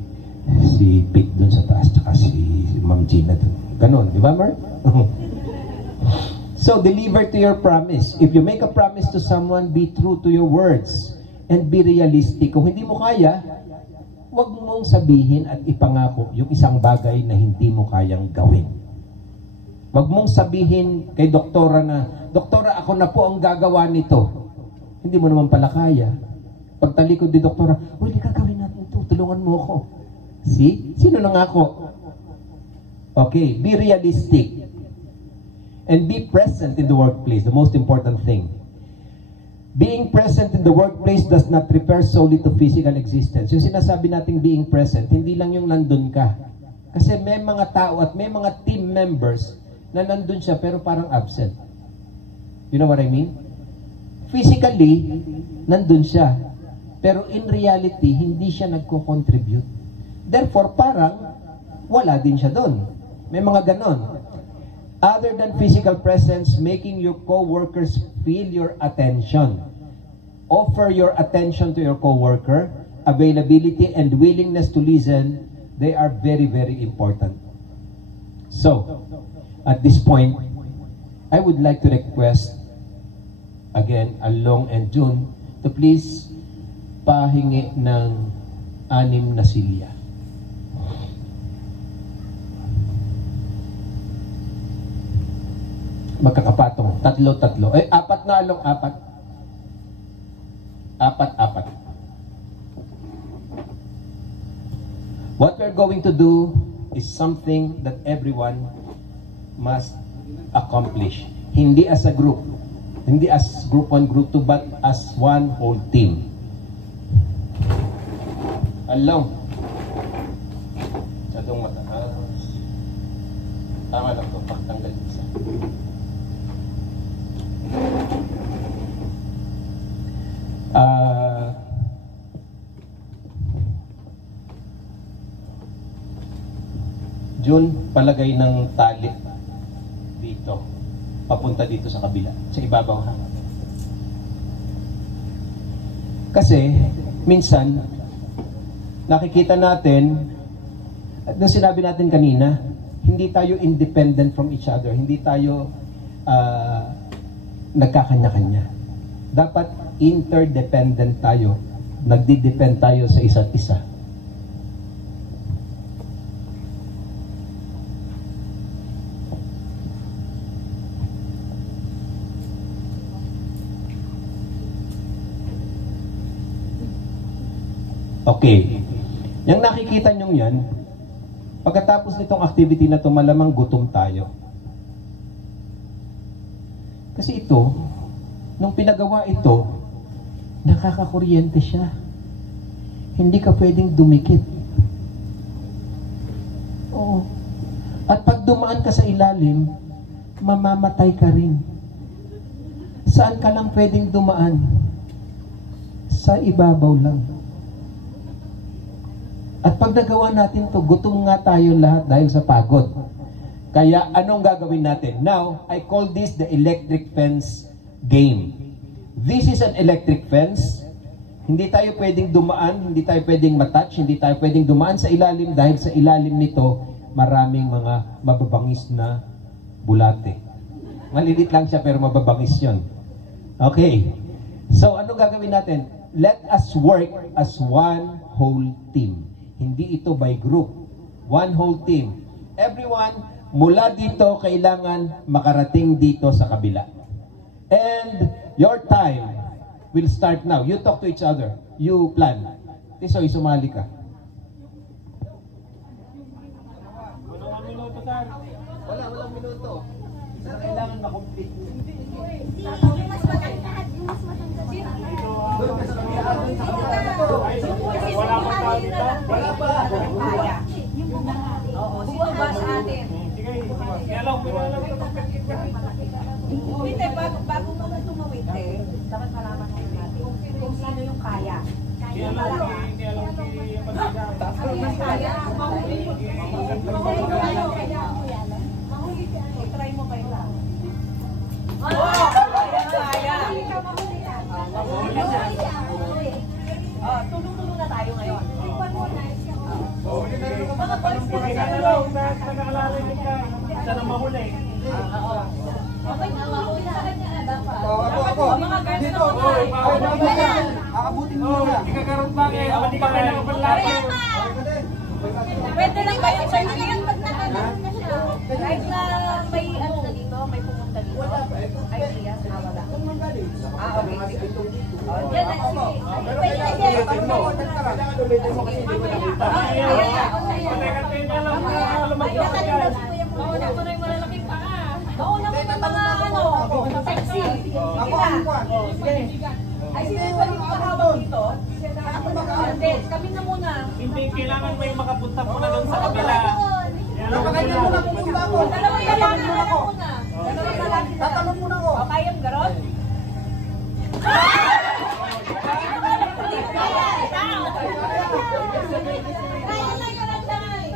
Pete dun sa taas, tsaka si Ma'am Gina dun. Ganon, di ba, Mark? So, deliver to your promise. If you make a promise to someone, be true to your words and be realistic. Kung hindi mo kaya, huwag mong sabihin at ipangako yung isang bagay na hindi mo kayang gawin. Huwag mong sabihin kay doktora na, Doktora, ako na po ang gagawa nito. Hindi mo naman pala kaya. Pagtalikod ni doktora, hindi gagawin natin ito, tulungan mo ako. See? Sino nangako? Okay, be realistic. And be present in the workplace, the most important thing. Being present in the workplace does not refer solely to physical existence. Yung sinasabi nating being present, hindi lang yung nandun ka. Kasi may mga tao at may mga team members na nandun siya pero parang absent. You know what I mean? Physically, nandun siya. Pero in reality, hindi siya nagko-contribute. Therefore, parang wala din siya doon. May mga ganon. Other than physical presence, making your co-workers feel your attention. Offer your attention to your co-worker. Availability and willingness to listen, they are very, very important. So, at this point, I would like to request, again, Along and June, to please pahingi ng 6 na silya. Magkakapatong. 3. 4 na Along, 4. 4. What we're going to do is something that everyone must accomplish. Hindi as a group. Hindi as group 1, group 2, but as one whole team. Along. Tama lang ito, pagtanggal isa. June, palagay ng tali dito, papunta dito sa kabila, sa ibabaw ha. Kasi, minsan, nakikita natin, at sinabi natin kanina, hindi tayo independent from each other, hindi tayo nagkakanya-kanya. Dapat interdependent tayo, nagdi-depend tayo sa isa't isa. Okay. Yung nakikita nyo yan, pagkatapos nitong activity na ito, malamang gutom tayo. Kasi ito, nung pinagawa ito, nakakakuryente siya. Hindi ka pwedeng dumikit. Oo. At pag dumaan ka sa ilalim, mamamatay ka rin. Saan ka lang pwedeng dumaan? Sa ibabaw lang. At pag nagawa natin to, gutom nga tayo lahat dahil sa pagod. Kaya anong gagawin natin? Now, I call this the electric fence game. This is an electric fence. Hindi tayo pwedeng dumaan, hindi tayo pwedeng matouch, hindi tayo pwedeng dumaan sa ilalim dahil sa ilalim nito, maraming mga mababangis na bulate. Malilit lang siya pero mababangis yun. Okay. So, anong gagawin natin? Let us work as one whole team. Hindi ito by group. One whole team. Everyone, mula dito, kailangan makarating dito sa kabila. And your time will start now. You talk to each other. You plan. Tisoy, sumali ka. Walang minuto, sir. Walang minuto. Sir, kailangan makomplete. Wala pa tayo dito. Wala pa. Oo, sino ba sa atin? Sige, kaya lang, pinalang ito. Hindi, bago mo na tumawid dapat malaman mo natin kung sino yung kaya. Kaya lang, kaya lang si Pagkakita. Kaya, mahuli ka. Try mo kayo lang. Kaya. Tulong-tulong na tayo ngayon. Mga boys ka Kaya na lang, nag-aalala din ka. Siya na mahuli. okay, tulong na kanya na dapat. Ako. Mga girls Dito. Aabutin mo na. Hindi ka karoon ba kayo? Hindi ka kailangan panlaki. Pwede lang ba yung sir na yan pag nakalaman na siya? Kahit na may ano na dito, may pumunta dito. Ay, siya, wala. Okay, sige. Yan na, sige. Pwede na yan. Mauna ko na yung malalaking paa. Mauna mo ng mga ano, sexy. Ako ang kwan. Ay, sino yung pwede makahawak dito? Kami na muna. Hindi, kailangan may makapunta muna doon sa kabila. Napakailan mo na pumunta ako. Dalawang lalaki na lang muna. Dalawang lalaki na lang. Tatanong mo na ako. O, kayang garon? Kaya na yun ang dahil.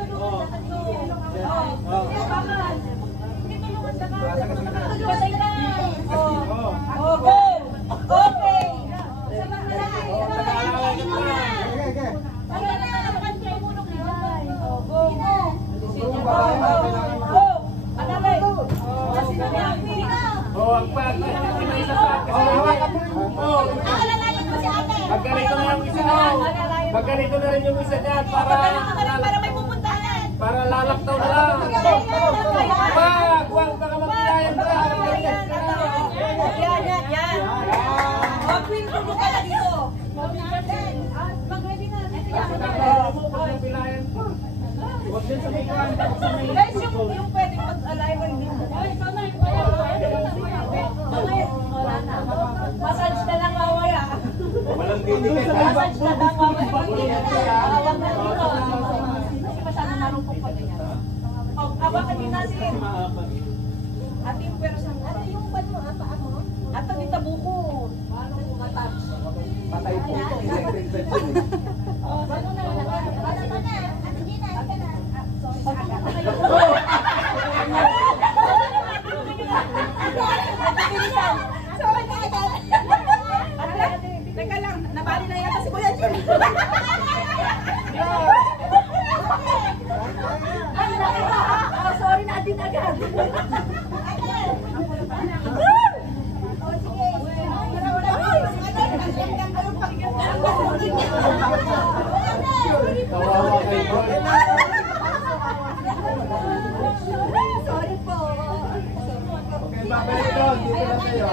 Patay na. O, go. Okay. Sa mga lalaki. Sa mga lalaki muna. Kaya na, nakantay mo nung nilay. O, go. Go. Anabay. Sino niya? Oh, ang pag. Isa sa Alalayan mo si ate. Magganito na yung isa na. Magganito na rin yung isa dyan Para may pupuntahan. para lalaktaw na lang. Wag baka magbilayan ka. Yan. Huwag pintulo ka na dito. Mag-ready na. Wag din sa may kuhan. Guys, yung pwedeng mag-alive rin dito. Wala na. Massage na lang awaya. Walang dinikin. Massage na lang awaya. Awag na dito. Kasi masyado marupok pa ganyan. Oh, hawakan din natin. Ate yung pwersa mo. Ate yung pan mo, apa mo? Ate yung tabo ko. Paano kung matouch? Patay po ito. Infection. Oh, paano na? Wala pa na. Ate Gina, ika na. Sorry sa aga. Sorry na aga. Ate, teka lang. Nabali na yata si Kuya Jun. Sorry na din agad. Kawawa kayo. Sorry po. Okay, babalik doon. Dito lang kayo.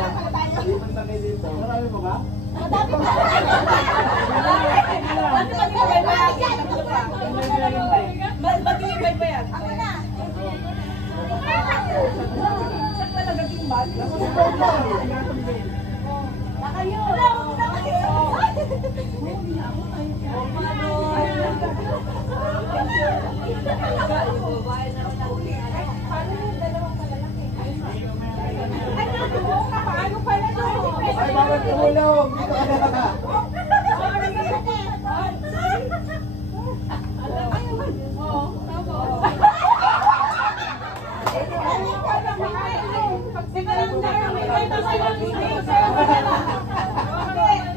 Dito na kayo dito. Marami mo ba? Madami pa. Ano ba yung may bayad? Bagay yung may bayad. Ako na. Saan ba nagaging bag? Nakayo. Paano pala to? Ay, bawal tumulong. Dito ka na.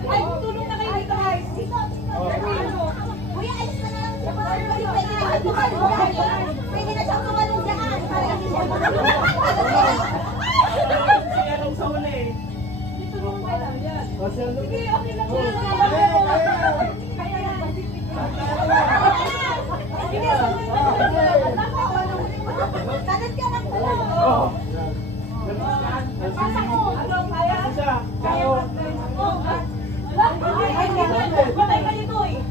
Ay, tulong na kayo dito, guys. Kuya, alis na lang siya. Pwede na siyang tumalong dyan. Para hindi siya sige, okay lang yan. Kaya yan. Sige, tanad ka ng tulong. Pasa ko. Ano, kaya? Kaya. Patay ka dito eh.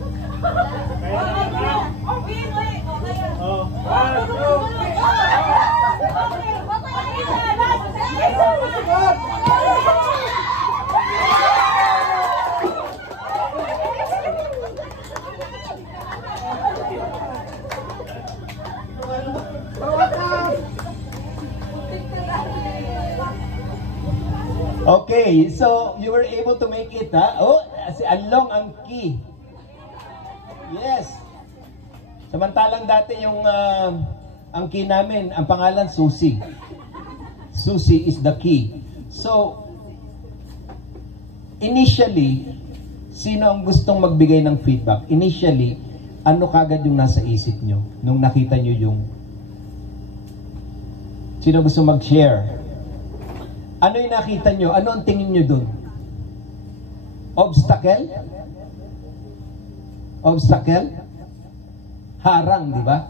Okay, so you were able to make it, ha? Oh, si Along ang key. Yes. Samantalang dati yung ang key namin, ang pangalan Susie. Susie is the key. So, initially, sino ang gustong magbigay ng feedback? Initially, ano kagad yung nasa isip nyo nung nakita nyo yung... Sino gusto mag-share? Ano yung nakita nyo? Ano ang tingin nyo dun? Obstacle? Obstacle? Harang, di ba?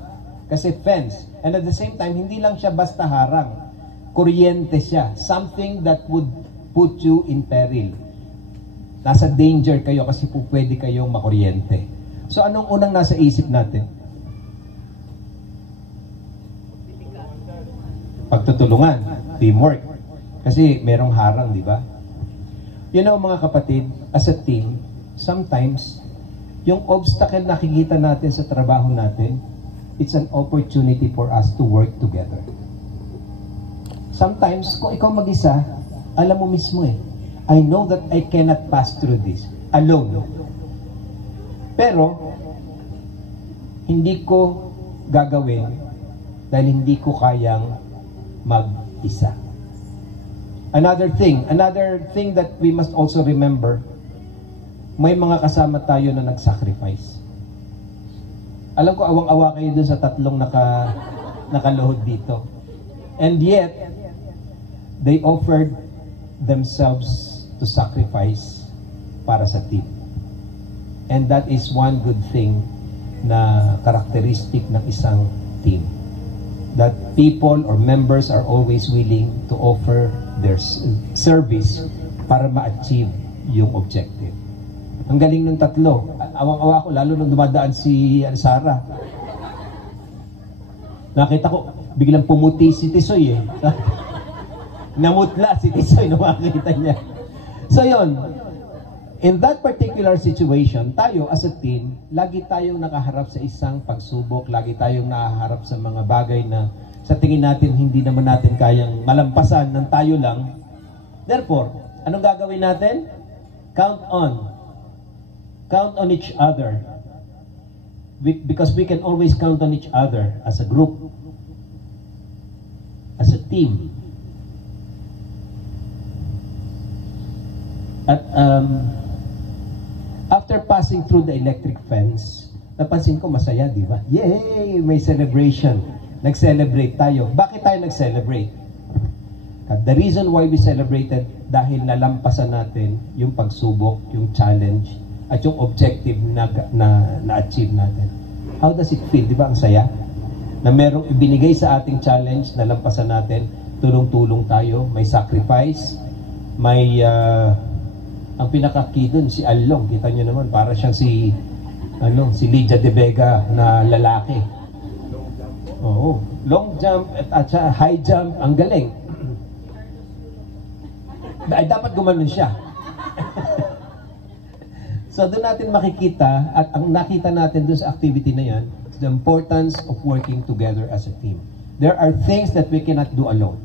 Kasi fence. And at the same time, hindi lang siya basta harang. Kuryente siya. Something that would put you in peril. Nasa danger kayo kasi po pwede kayong makuryente. So anong unang nasa isip natin? Pagtutulungan. Teamwork. Kasi merong harang, di ba? You know, mga kapatid, as a team, sometimes, yung obstacle na nakikita natin sa trabaho natin, it's an opportunity for us to work together. Sometimes, kung ikaw mag-isa, alam mo mismo I know that I cannot pass through this alone. Pero, hindi ko gagawin dahil hindi ko kayang mag-isa. Another thing that we must also remember, may mga kasama tayo na nag-sacrifice. Alam ko, awang-awa kayo dun sa tatlong nakaluhod dito. And yet, they offered themselves to sacrifice para sa team. And that is one good thing na characteristic ng isang team. That people or members are always willing to offer their service para ma-achieve yung objective. Ang galing ng tatlo. Awang-awa ko, lalo nung dumadaan si Sarah. Nakita ko, biglang pumuti si Tisoy Namutla si Tisoy na makakita niya. So yun, in that particular situation, tayo as a team, lagi tayong nakaharap sa isang pagsubok, lagi tayong nakaharap sa mga bagay na sa tingin natin hindi naman natin kayang malampasan ng tayo lang. Therefore, anong gagawin natin? Count on each other. Because we can always count on each other as a group, as a team. At after passing through the electric fence, napansin ko masaya, di ba? Yay! May celebration. Nag-celebrate tayo. Bakit tayo nag-celebrate? The reason why we celebrated, dahil nalampasan natin yung pagsubok, yung challenge, at yung objective na-achieve natin. How does it feel? Di ba ang saya? Na merong ibinigay sa ating challenge, nalampasan natin, tulong-tulong tayo, may sacrifice, may ang pinaka-key dun, si Along, kita nyo naman, para siyang si Lydia De Vega na lalaki. Oo, long jump at high jump, ang galing. Ay, dapat gumanon siya. So doon natin makikita, at ang nakita natin doon sa activity na yan, the importance of working together as a team. There are things that we cannot do alone.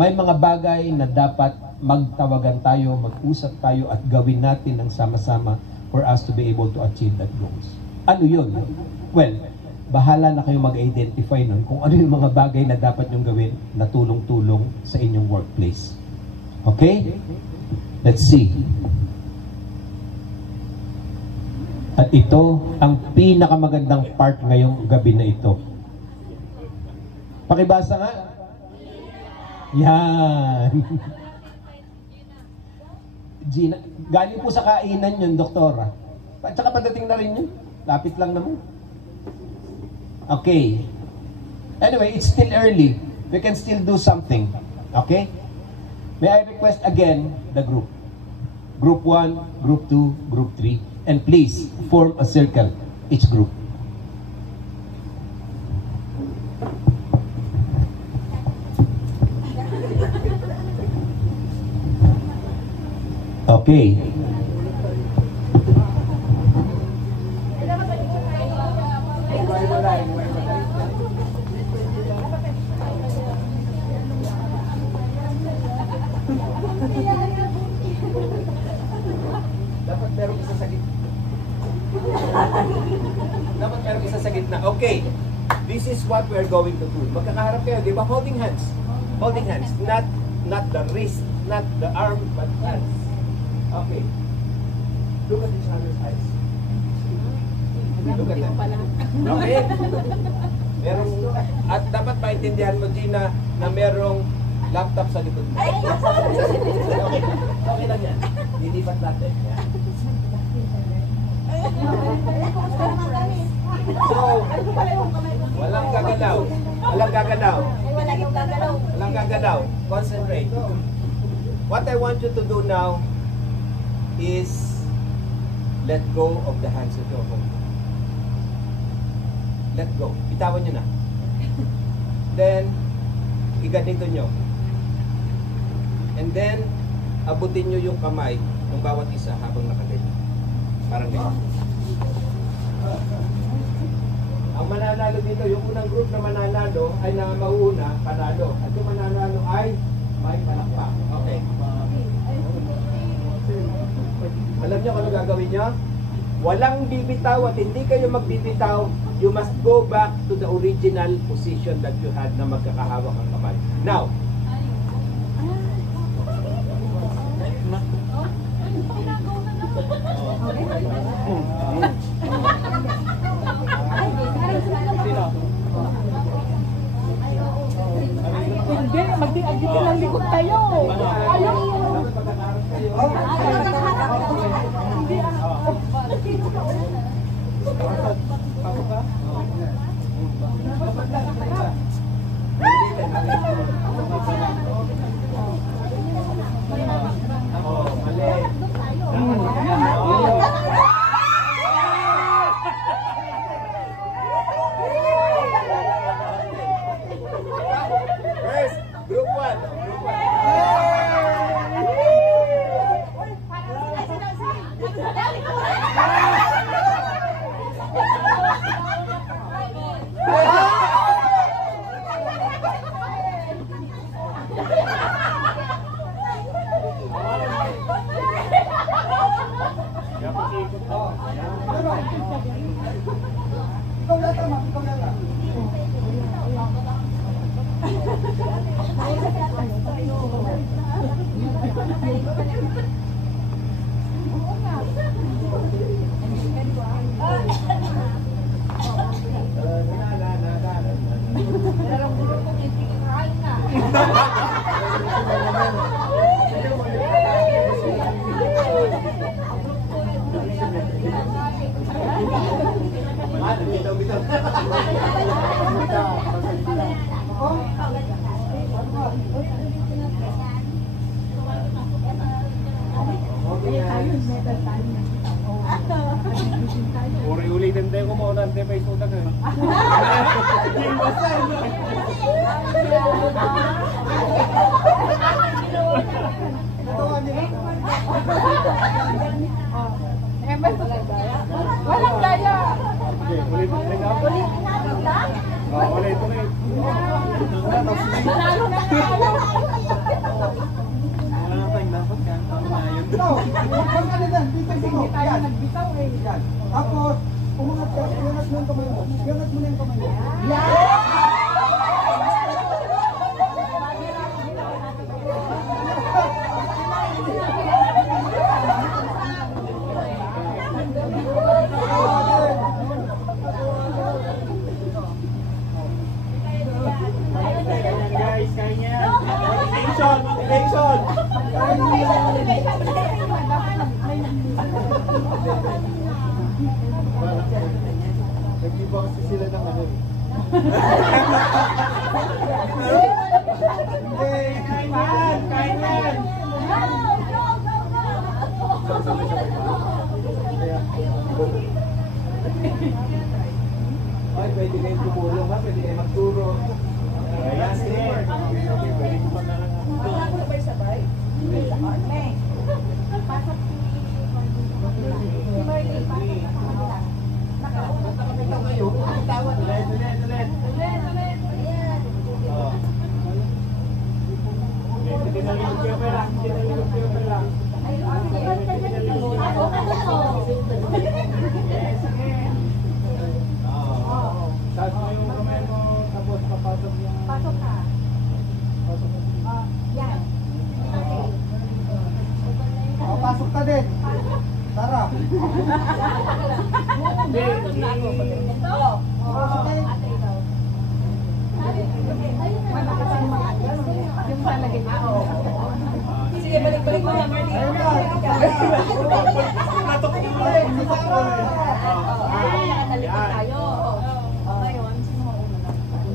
May mga bagay na dapat magtawagan tayo, mag-usap tayo, at gawin natin ng sama-sama for us to be able to achieve that goals. Ano yun? Well, bahala na kayo mag-identify nun kung ano yung mga bagay na dapat nyong gawin na tulong-tulong sa inyong workplace. Okay? Let's see. At ito ang pinakamagandang part ngayong gabi na ito. Pakibasa nga. Yan. Gina, galing po sa kainan yun, doktora. At saka padating na rin yun. Lapit lang naman. Okay. Anyway, it's still early. We can still do something. Okay? May I request again the group? Group 1, Group 2, Group 3. And please, form a circle, each group. Okay. Dapat merong isa sa gitna. Dapat merong isa sa gitna. Okay. This is what we are going to do. Magkakaharap kayo, di ba? Holding hands. Holding hands. Not the wrist, not the arm, but hands. Okay. Look at each other's eyes. Look at them. Okay? Merong, at dapat maintindihan mo, Gina, na merong laptop sa likod mo. Okay. Okay lang yan. Lilipat natin. Yan. So, walang gagalaw. Walang gagalaw. Walang gagalaw. Concentrate. What I want you to do now is let go of the hands of your home. Let go. Bitawan nyo na. Then, iganito nyo. And then, abutin nyo yung kamay ng bawat isa habang nakaganyan. Parang ganyan. Ang mananalo dito, yung unang group na mananalo ay na mauuna, panalo. At yung mananalo ay may palakpak. Okay. Alam niyo kung ano gagawin niyo? Walang bibitaw at hindi kayo magbibitaw. You must go back to the original position that you had na magkakahawak ang kamay. Now, Hindi, mag-di-agiti ng likod tayo. Ayaw. first, group 1. Group 1. Uri-ulitin tayo kumuha ng tepay sutak eh. Walang daya. Okay, ulitin tayo. Ulit, ulit. Lalo na Hindi tayo nagbitaw eh. Tapos, umangat ka, iangat mo yung kamay mo. Iangat mo na yung kamay mo. Guys, kanya. Motivation, motivation. Nag-iba kasi sila ng ano. Hindi, kain yan, kain yan. Ay, pwede kayo tumulong ha, pwede kayo magturo. Ayan, sige. Pwede ko pa na lang. Sabay-sabay. Pasok si Marley. Pasok sa kanila. Ito kayo, tawad. Ulit, ulit, ulit. Tinalikod kayo pa lang, tinalikod kayo pa lang. Yes, sige. Taas mo yung kamay mo, tapos papasok yung... Pasok ka. Pasok mo. Yan. O, pasok ka din. Tara. Hindi, Ito. Ate, ikaw. Yung palagay na. Sige, balik-balik mo na, Marley. Ayun na. Natok yung Ay, isa ka. Nakatalipad tayo. Ngayon, sino mauna na?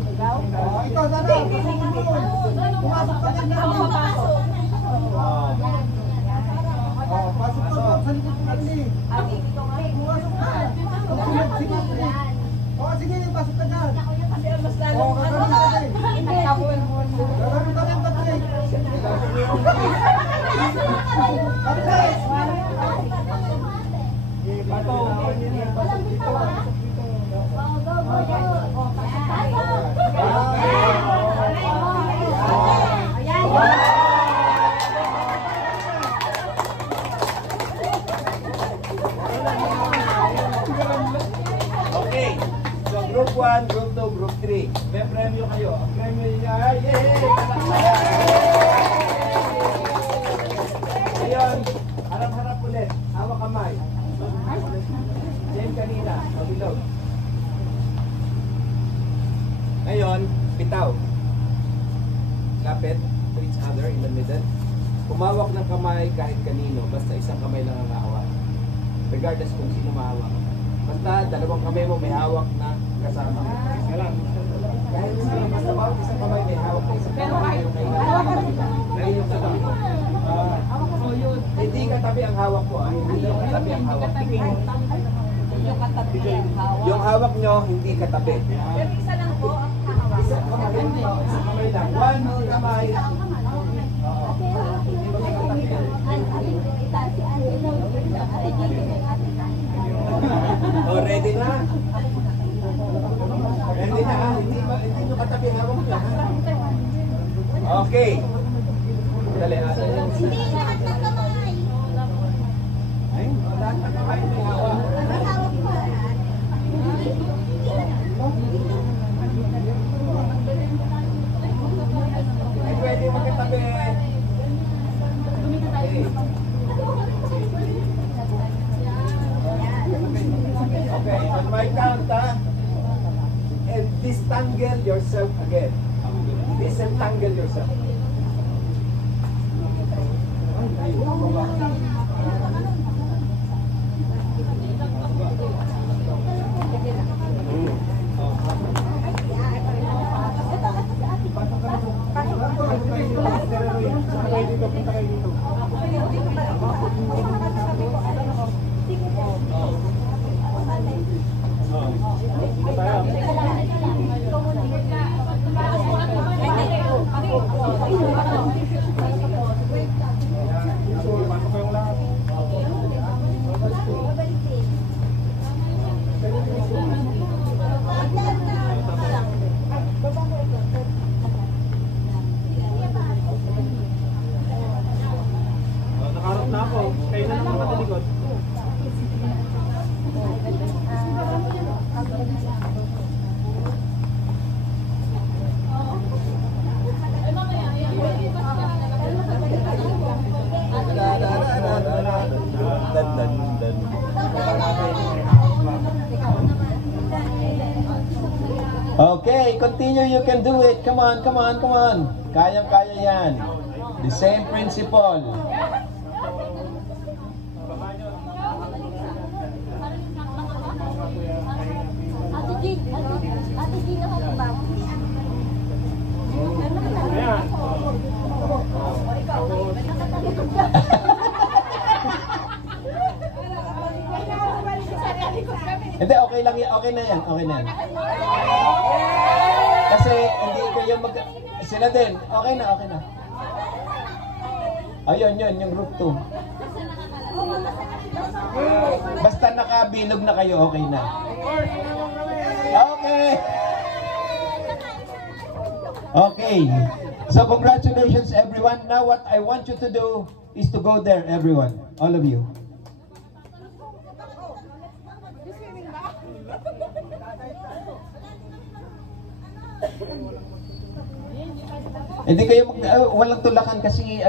Ikaw? O, ikaw, sana. Pumasok ka din. Ako mapasok. O, pasok ka doon sa likod mo ni. Ate, ikaw nga. Pumasok ka. Sige, sige. O, sige, pasok ka dyan. Kasi mas O, lalong gagawin ka din. Hindi. Gagawin ka din, Patrick. Patrick. Pato. Okay, so group 1, group 2, group 3. May premyo kayo. Ang premyo niya ay, Ngayon, harap-harap ulit. Hawak kamay. Same kanina, mabilog. Ngayon, bitaw. Lapit to each other in the middle. Kumawak ng kamay kahit kanino, basta isang kamay lang ang hawak. Regardless kung sino mahawak. Basta dalawang kamay mo may hawak na kasama. Kahit sino, basta bawat isang kamay may hawak na isang kamay. Ngayon yung katabi mo. Hindi katabi ang hawak ko. Hindi yung katabi ang hawak. Yung katabi ang hawak. Yung hawak nyo, hindi katabi. Pero isa lang po ang hawak. Isang kamay lang. One kamay. Oh, ready na? Ready na ha? Hindi nyo katabi ang hawak nyo ha? Okay. Dali ha? Hindi lahat ng kamay. Ay, lahat ng kamay may hawak. Matawag ko. Ay, pwede magkatabi. Okay, on my count ha? And distangle yourself again. Disentangle yourself. Nakaharap na ako. Kayo na naman matalikod. Okay, continue. You can do it. Come on, come on, come on. Kayang-kaya yan. The same principle. Ate Gina ka ba? Ayan. Hindi, okay lang yan. Okay na yan. Okay na yan. Kasi hindi kayo sila din. Okay na, okay na. Ayun, yun, yung group 2. Basta nakabilog na kayo, okay na. Okay. Okay. So congratulations everyone. Now what I want you to do is to go there, everyone. All of you. Hindi kayo walang tulakan kasi